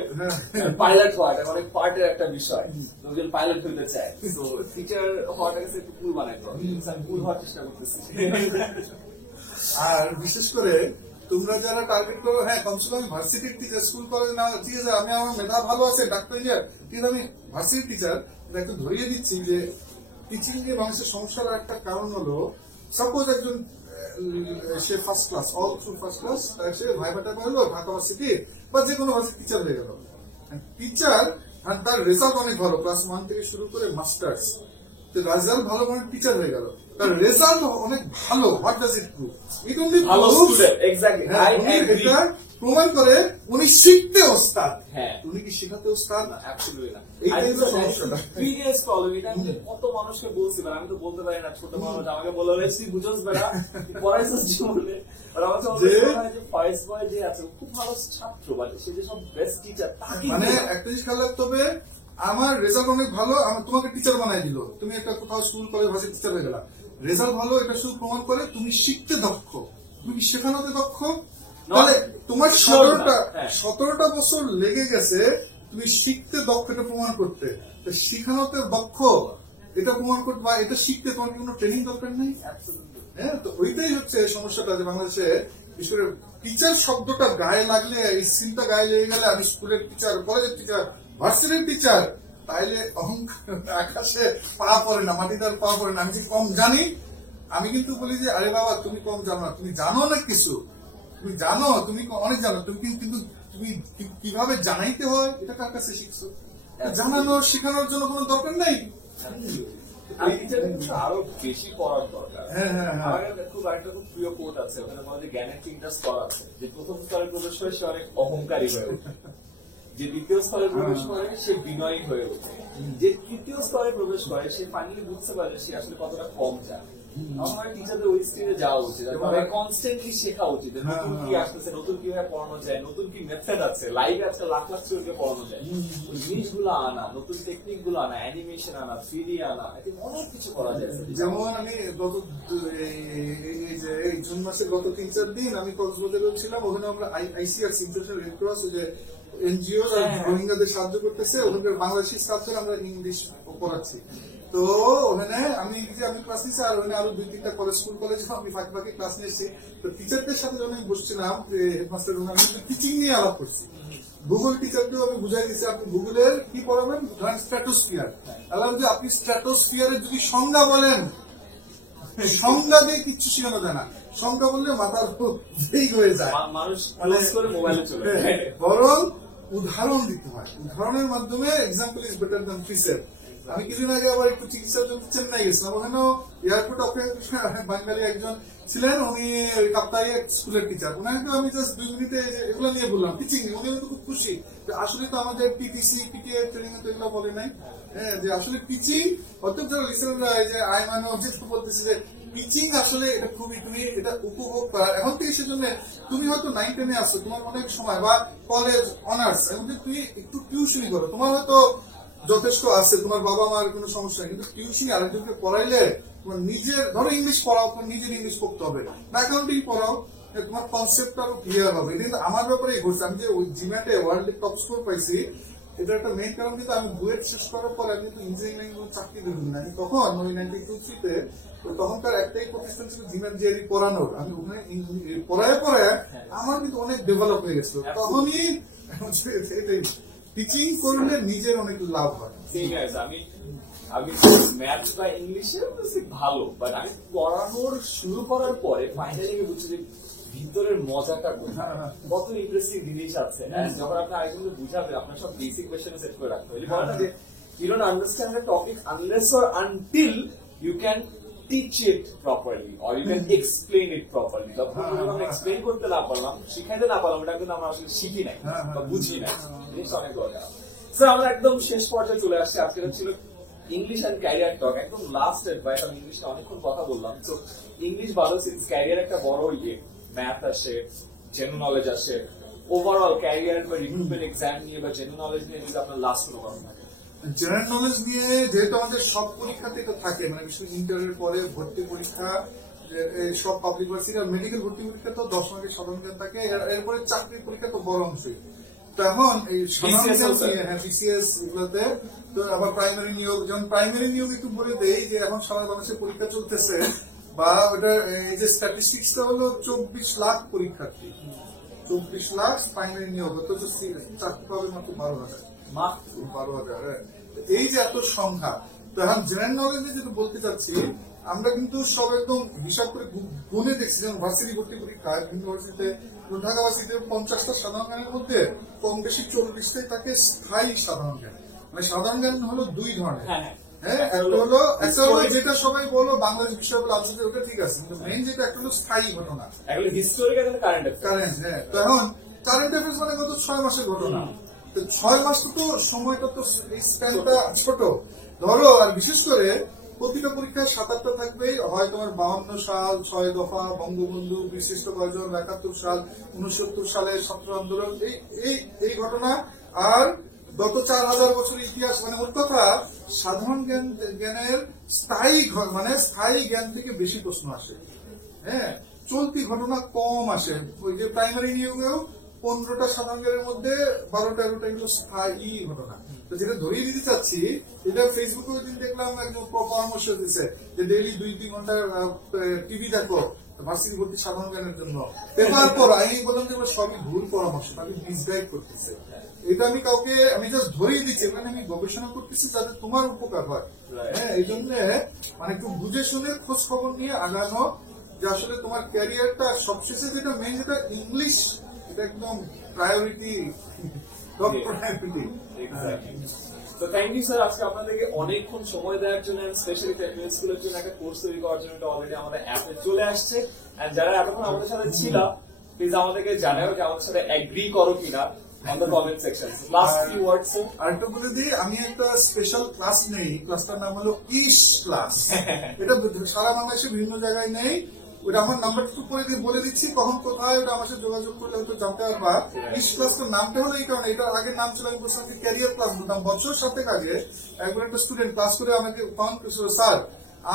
পাইলট হওয়াটা অনেক পার্টের একটা বিষয়, লোকজন পাইলট হইতে চায়, তো টিচার হওয়াটাকে স্যার একটু কুল বানাইতো, স্যার কুল হওয়ার চেষ্টা করতেছি। আর বিশেষ করে তোমরা যারা টার্গেট করো, হ্যাঁ কমসে কম ভার্সিটির টিচার, স্কুল কলেজ না, ঠিক আছে আমি আমার মেধা ভালো আছে, ডাক্তার ইঞ্জিনিয়ার, কিন্তু আমি ভার্সিটির টিচার, একটু ধরিয়ে দিচ্ছি যে টিচিং এ মানুষের সমস্যার একটা কারণ হলো, সাপোজ একজন সে first class, all through first class, সে ভাইভাটা হলো ঢাকা ভার্সিটি বা যে কোনো ভার্সিটি টিচার হয়ে গেল, টিচার, আর তার রেজাল্ট অনেক ভালো, ক্লাস 1 থেকে শুরু করে মাস্টার্স, তো রেজাল্ট ভালো করে টিচার হয়ে গেল, তার রেজাল্ট অনেক ভালো। What does it prove? It only এটা প্রমাণ করে উনি শিখতে ওস্তাদ। হ্যাঁ, উনি কি শেখাতে ওস্তাদ? অ্যাবসলিউটলি না। এইটাই তো সমস্যাটা। প্রিভিয়াস প্রবলেম এটা, আমি কত মানুষকে বলছি, আমি তো বলতে পারি না, ছোট মানুষ আমাকে বলে তুই বুঝছ বেটা, পড়াইছিস জীবনে, আর আমার যে ফার্স্ট বয় যে আছে খুব ভালো ছাত্র, মানে সে যে সব বেস্ট টিচার, তাকে মানে একটা জিনিস খেয়াল রাখতে হবে, আমার রেজাল্ট অনেক ভালো, আমার তোমাকে টিচার বানাই দিল, তুমি একটা কোথাও স্কুল কলেজ ভার্সিটি টিচার হয়ে গেলা, রেজাল্ট ভালো, এটা শুধু প্রমাণ করে তুমি শিখতে দক্ষ, তুমি শেখানোতে দক্ষ। তাহলে তোমার 17টা বছর লেগে গেছে তুমি শিখতে দক্ষ, এটা প্রমাণ করতে, শিখানোতে দক্ষ এটা প্রমাণ করতে, বা এটা শিখতে তোমার কোনো ট্রেনিং দরকার নেই। হ্যাঁ, তো ওইটাই হচ্ছে সমস্যাটা, যে বাংলাদেশে বিশেষ করে টিচার শব্দটা গায়ে লাগলে, এই সিনটা গায়ে লেগে গেলে, আমি স্কুলের টিচার, কলেজের টিচার, ভার্সিটির টিচার, তাইলে অহংকার আকাশে পা পড়ে না, মাটিটার পা পড়ে না। আমি যে কম জানি, আমি কিন্তু বলি যে আরে বাবা তুমি কম জানো না, তুমি জানো অনেক কিছু, তুমি জানো, তুমি অনেক জানো, তুমি কিন্তু তুমি কিভাবে জানাইতে হয় এটা কার কাছে শিখছো? জানানোর শেখানোর জন্য কোনো দরকার নেই, আরো বেশি পড়ার দরকার। খুব প্রিয় কোট আছে, ওখানে বলে যে জ্ঞানের 3টা স্তর আছে, যে প্রথম স্তরে প্রবেশ করে সে অনেক অহংকারী হয়ে ওঠে, যে দ্বিতীয় স্তরে প্রবেশ করে সে বিনয়ী হয়ে ওঠে, যে তৃতীয় স্তরে প্রবেশ করে সে ফাইনালি বুঝতে পারে সে আসলে কতটা কম জানে। আমার টিচারদের ওই স্টেজে যাওয়া উচিত, কনস্ট্যান্টলি শেখা উচিত, নতুন কি আসতেছে, নতুন কিভাবে পড়ানো যায়, নতুন কি মেথড আছে, লাইভে আজকাল লাখ লাখ স্টুডেন্টকে পড়ানো যায়, ওই জিনিসগুলো আনা, নতুন টেকনিক গুলো আনা, অ্যানিমেশন আনা, 3D আনা, অনেক কিছু করা যায়। যেমন আমি গত এই জুন মাসের গত 3-4 দিন আমি কক্সবাজারে ছিলাম, ওখানে আমরা আইসিআরসি ইন্টারন্যাশনাল রেড ক্রস যে এনজিও রোহিঙ্গাদের সাহায্য করতেছে, ওখানে বাংলাদেশি স্টাফদের আমরা ইংলিশ পড়াচ্ছি। তো ওখানে আমি ক্লাস নিচ্ছি, আর ওখানে আরো 2-3টা কলেজ, স্কুল কলেজ আমি ফাঁকে ফাঁকে ক্লাস নিয়েছি। তো টিচারদের সাথে যখন আমি বসছিলাম, হেডমাস্টার আমি টিচিং নিয়ে আলাপ করছি, গুগল টিচারকেও আমি বুঝাই দিচ্ছি, আপনি গুগলের কি পড়াবেন, ধরেন স্ট্র্যাটোস্ফিয়ার, তাহলে যদি আপনি স্ট্র্যাটোস্ফিয়ারের যদি সংজ্ঞা বলেন, সংজ্ঞা দিয়ে কিচ্ছু শেখানো যায় না, সংজ্ঞা বললে মাথার ভেগ হয়ে যায়, মানুষ মোবাইলে চলে, বরং উদাহরণ দিতে হয়, উদাহরণের মাধ্যমে example is better than precept. আমি কিছুদিন আগে আবার একটু চিকিৎসার জন্য চেন্নাই গেছিলাম, ওখানেও এয়ারপোর্ট অপেক্ষা বাঙালি একজন ছিলেন, উনি কাপ্তাই স্কুলের টিচার। ওনাকে আমি জাস্ট 2 মিনিটে এগুলো নিয়ে বললাম টিচিং, উনি খুব খুশি। আসলে তো আমাদের পিটিসি পিটিএ ট্রেনিং তো এগুলো বলে নাই, হ্যাঁ, যে আসলে টিচিং অর্থাৎ যারা রিসেন্টরা যে আইমান বলতেছে যে টিচিং আসলে এটা খুবই, তুমি এটা উপভোগ করা এখন থেকে। সেজন্য তুমি হয়তো 9-10-এ আসছো, তোমার অনেক সময় বা কলেজ অনার্স, এখন তুমি একটু টিউশনি করো, তোমার হয়তো যথেষ্ট আছে, তোমার বাবা মার কোনো সমস্যা নেই, কিন্তু টিউশনি আরেকজনকে পড়াইলে তোমার নিজের, ধরো ইংলিশ পড়াও, তোমার নিজের ইংলিশ পড়তে হবে, বা অ্যাকাউন্টিং পড়াও, তোমার কনসেপ্ট আরো ক্লিয়ার হবে। এটা কিন্তু আমার ব্যাপারে ঘটছে। আমি যে ওই জিম্যাটে ওয়ার্ল্ডে টপ স্কোর পাইছি, এটা একটা মেইন কারণ কিন্তু আমি বুয়েট শেষ করার পর আমি কিন্তু ইঞ্জিনিয়ারিং চাকরি দিলাম না। আমি তখন ওই 92-3-তে তখনকার একটাই প্রতিষ্ঠান ছিল জিম্যাট জিআরই পড়ানোর। আমি ওখানে পড়ায় পরে আমার কিন্তু অনেক ডেভেলপ হয়ে গেছিল। তখনই টিচিং করলে নিজের অনেক লাভ হয়। আমি ম্যাথ বা ইংলিশে ভালো, বাট আমি পড়ানোর শুরু করার পরে ফাইনালি আমি বুঝছি যে ভিতরের মজাটা কোথায়, কত ইন্টারেস্টিং জিনিস আছে। যখন আপনি আরেকজনকে বুঝাবেন, আপনার সব বেসিক কোয়েশ্চেন সেট করে রাখতে হবে। বলা যে you don't understand the topic unless or until you can teach it properly or you can explain it properly. যখন আমি এক্সপ্লেন করতে না পারলাম, শিখাইতে না পারলাম, এটা কিন্তু আমরা আসলে শিখি নাই বা বুঝি নাই। জিনিসটা অনেক দরকার। স্যার, আমরা একদম শেষ পর্যায়ে চলে আসছি। আজকে ছিল ইংলিশ অ্যান্ড ক্যারিয়ার টক, একদম লাস্ট অ্যাডভাইস। আমি ইংলিশটা অনেকক্ষণ কথা বললাম, তো ইংলিশ ভালো, ক্যারিয়ার একটা বড় ম্যাথ আসে, জেনারেল নলেজ আসে, ওভারঅল ক্যারিয়ার বা রিক্রুটমেন্ট এক্সাম নিয়ে বা জেনারেল নলেজ নিয়ে যদি আপনার লাস্ট কোনো কথা থাকে। জেনারেল নলেজ নিয়ে যেহেতু আমাদের সব পরীক্ষাতে তো থাকে, মানে বিশেষ ইন্টারের পরে ভর্তি পরীক্ষা, সব পাবলিক ভার্সিটি আর মেডিকেল ভর্তি পরীক্ষা তো 10 মার্কের সাধারণ জ্ঞান থাকে, এরপরে চাকরির পরীক্ষা তো বড় অংশই। তখন এই বিসিএস গুলোতে তো আবার প্রাইমারি নিয়োগ, যেমন প্রাইমারি নিয়োগ একটু বলে দেই যে এখন সারা বাংলাদেশে পরীক্ষা চলতেছে, বা ওটা এই যে স্ট্যাটিস্টিক্সটা হলো 24 লাখ পরীক্ষার্থী, 24 লাখ প্রাইমারি নিয়োগ, তো চাকরি পাবে মাত্র 12,000। এই যে এত সংখ্যা, তো এখন জেনারেল নলেজে যেটা বলতে চাচ্ছি, আমরা কিন্তু সব একদম হিসাব করে গুনে দেখছি। যেমন ভার্সিটি ভর্তি পরীক্ষা বিভিন্ন ভার্সিটিতে, ঢাকা ভার্সিটিতে 50টা সাধারণ জ্ঞানের মধ্যে কম বেশি 40টাই থাকে স্থায়ী সাধারণ জ্ঞান। মানে সাধারণ জ্ঞান হলো 2 ধরনের, হ্যাঁ, একটা হলো যেটা সবাই বলো বাংলাদেশ বিষয় বলে আলোচনা, ওটা ঠিক আছে, কিন্তু মেইন যেটা একটা হলো স্থায়ী ঘটনা, কারেন্ট। হ্যাঁ, তো এখন কারেন্ট অ্যাফেয়ার্স মানে গত 6 মাসের ঘটনা। তো 6 মাস তো সময়টা তো এই স্প্যানটা ছোট ধরো, আর বিশেষ করে প্রতিটা পরীক্ষায় 7-8টা থাকবেই, হয় তোমার 52 সাল 6 দফা, বঙ্গবন্ধু, বিশিষ্ট কয়জন, 71 সাল, 69 সালে 17 আন্দোলন, এই ঘটনা, আর গত 4000 বছরের ইতিহাস। মানে ওর কথা সাধারণ জ্ঞানের স্থায়ী জ্ঞান থেকে বেশি প্রশ্ন আসে, হ্যাঁ, চলতি ঘটনা কম আসে। ওই যে প্রাইমারি নিয়োগেও 15টা সাধারণ জ্ঞানের মধ্যে 12টা এগুলো স্থায়ী ঘটনা। তো যেটা ধরিয়ে দিতে চাচ্ছি, এটা ফেসবুকে ওই দিন দেখলাম একজন পরামর্শ দিচ্ছে যে ডেইলি 2-3 ঘন্টা টিভি দেখো ভার্সিটি ভর্তি সাধারণ জ্ঞানের জন্য, পেপার পড়া। আমি বললাম যে সবই ভুল পরামর্শ, তাকে মিসগাইড করতেছে। এটা আমি কাউকে, আমি জাস্ট ধরিয়ে দিচ্ছি, মানে আমি গবেষণা করতেছি যাতে তোমার উপকার হয়। হ্যাঁ, এই জন্য মানে একটু বুঝে শুনে খোঁজ খবর নিয়ে আগানো, যে আসলে তোমার ক্যারিয়ারটা সবশেষে যেটা মেইন, যেটা ইংলিশ, এটা একদম প্রায়োরিটি, টপ প্রায়োরিটি। তো থ্যাংক ইউ স্যার, আজকে আপনাদেরকে অনেকক্ষণ সময় দেওয়ার জন্য, স্পেশালি টেকনিক্যাল স্কুলের জন্য একটা কোর্স তৈরি করার জন্য অলরেডি আমাদের অ্যাপে চলে আসছে। এন্ড যারা এতক্ষণ আমাদের সাথে ছিল, প্লিজ আমাদেরকে জানাও যে আমাদের সাথে এগ্রি করো কিনা on the comment section. Last few words, sir. আরেকটু বলে দিই, আমি একটা স্পেশাল ক্লাস নেই, ক্লাসটার নাম হলো ইশ ক্লাস। এটা সারা বাংলাদেশে বিভিন্ন জায়গায় নেই, ওটা আমার নাম্বার একটু পরে দিয়ে বলে দিচ্ছি, কখন কোথায়, ওটা আমার সাথে যোগাযোগ করলে হয়তো জানতে পারবা। ইশ ক্লাসটার নামটা হলো এই কারণে, এটার আগের নাম ছিল, আমি বলছিলাম ক্যারিয়ার ক্লাস বলতাম। বছর 7 আগে একবার একটা স্টুডেন্ট ক্লাস করে আমাকে ফোন করেছিল, স্যার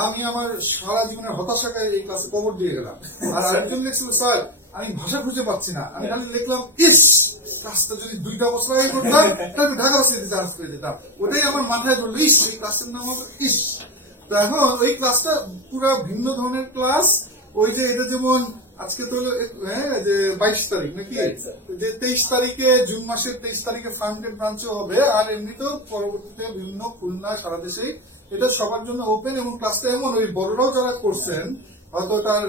আমি আমার সারা জীবনের হতাশাকে এই ক্লাসে কবর দিয়ে গেলাম। আর আরেকজন লিখছিল, স্যার আমি ভাষা খুঁজে পাচ্ছি না, আমি খালি লিখলাম ইস, ক্লাসটা যদি 2টা বছর আগে করতাম তাহলে ঢাকা ভার্সিটিতে চান্স পেয়ে যেতাম। ওটাই আমার মাথায় ধরলো, ইস, এই ক্লাসের নাম হবে ইস। তো এখন ওই ক্লাসটা পুরো ভিন্ন ধরনের ক্লাস। ওই যে এটা যেমন আজকে তো হ্যাঁ যে 22 তারিখ নাকি, যে 23 তারিখে, জুন মাসের 23 তারিখে ফ্রান্টের ব্রাঞ্চও হবে, আর এমনিতেও পরবর্তীতে বিভিন্ন খুলনা সারা দেশে এটা সবার জন্য ওপেন। এবং ক্লাসটা এমন, ওই বড়রাও যারা করছেন, হয়তো তার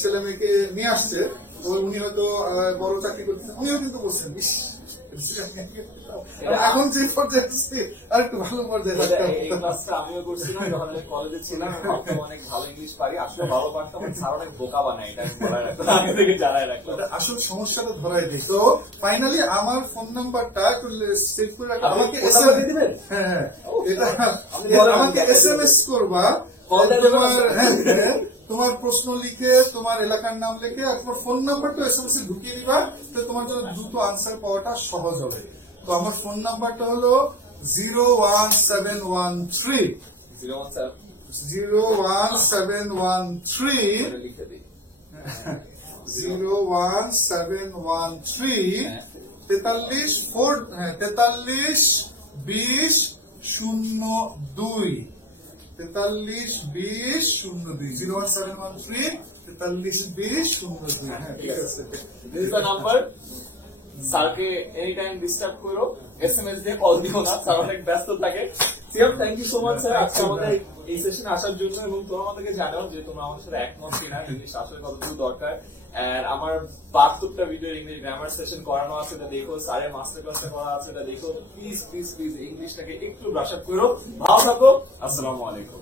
ছেলে মেয়েকে নিয়ে আসছে, উনি হয়তো বড় চাকরি করছেন, উনিও কিন্তু করছেন, এখন যে পর্যায়ে আসছি আর একটু ভালো পর্যায়ে থাকতে হবে। এই ক্লাসটা আমিও করছিলাম যখন আমি কলেজে ছিলাম, ভাবতাম অনেক ভালো ইংলিশ পারি, আসলে ভালো পারতাম, স্যার অনেক বোকা বানায়, এটা আমি বলার রাখলাম, আগে থেকে জানাই রাখলাম। এটা আসল সমস্যাটা ধরাই দিই। তো ফাইনালি আমার ফোন নাম্বারটা একটু সেভ করে রাখো। আমাকে ফোন নাম্বার দিয়ে দিবেন? হ্যাঁ এটা আপনি বলেন, আমাকে আমি SMS করবা, কল দেওয়া যাবে না? তোমার প্রশ্ন লিখে, তোমার এলাকার নাম লিখে, আর তোমার ফোন নাম্বারটা SMS এ ঢুকিয়ে দিবা, তো তোমার জন্য দ্রুত আনসার পাওয়াটা সহজ হবে। তো আমার ফোন নাম্বারটা হলো 01713 01713 লিখে দিই। 01713 43 20 02 43 20 02 01713 43 20 02। হ্যাঁ ঠিক আছে। This is the number. স্যারকে এনি টাইম ডিস্টার্ব করো, SMS দিয়ে কল দিও না, স্যার অনেক ব্যস্ত থাকে। Siyam, thank you so much sir আজকে আমাদের এই সেশনে আসার জন্য, এবং তোমরা আমাদেরকে জানাও যে তোমরা আমাদের সাথে একমত কিনা, ইংলিশ আসলে কতটুকু দরকার। আর আমার 72টা ভিডিও ইংলিশ গ্রামার সেশন করানো আছে, এটা দেখো, স্যারের মাস্টার ক্লাসে করা আছে, এটা দেখো। প্লিজ প্লিজ প্লিজ ইংলিশটাকে একটু ব্রাশ আপ করো। ভালো থাকো, আসসালামু আলাইকুম।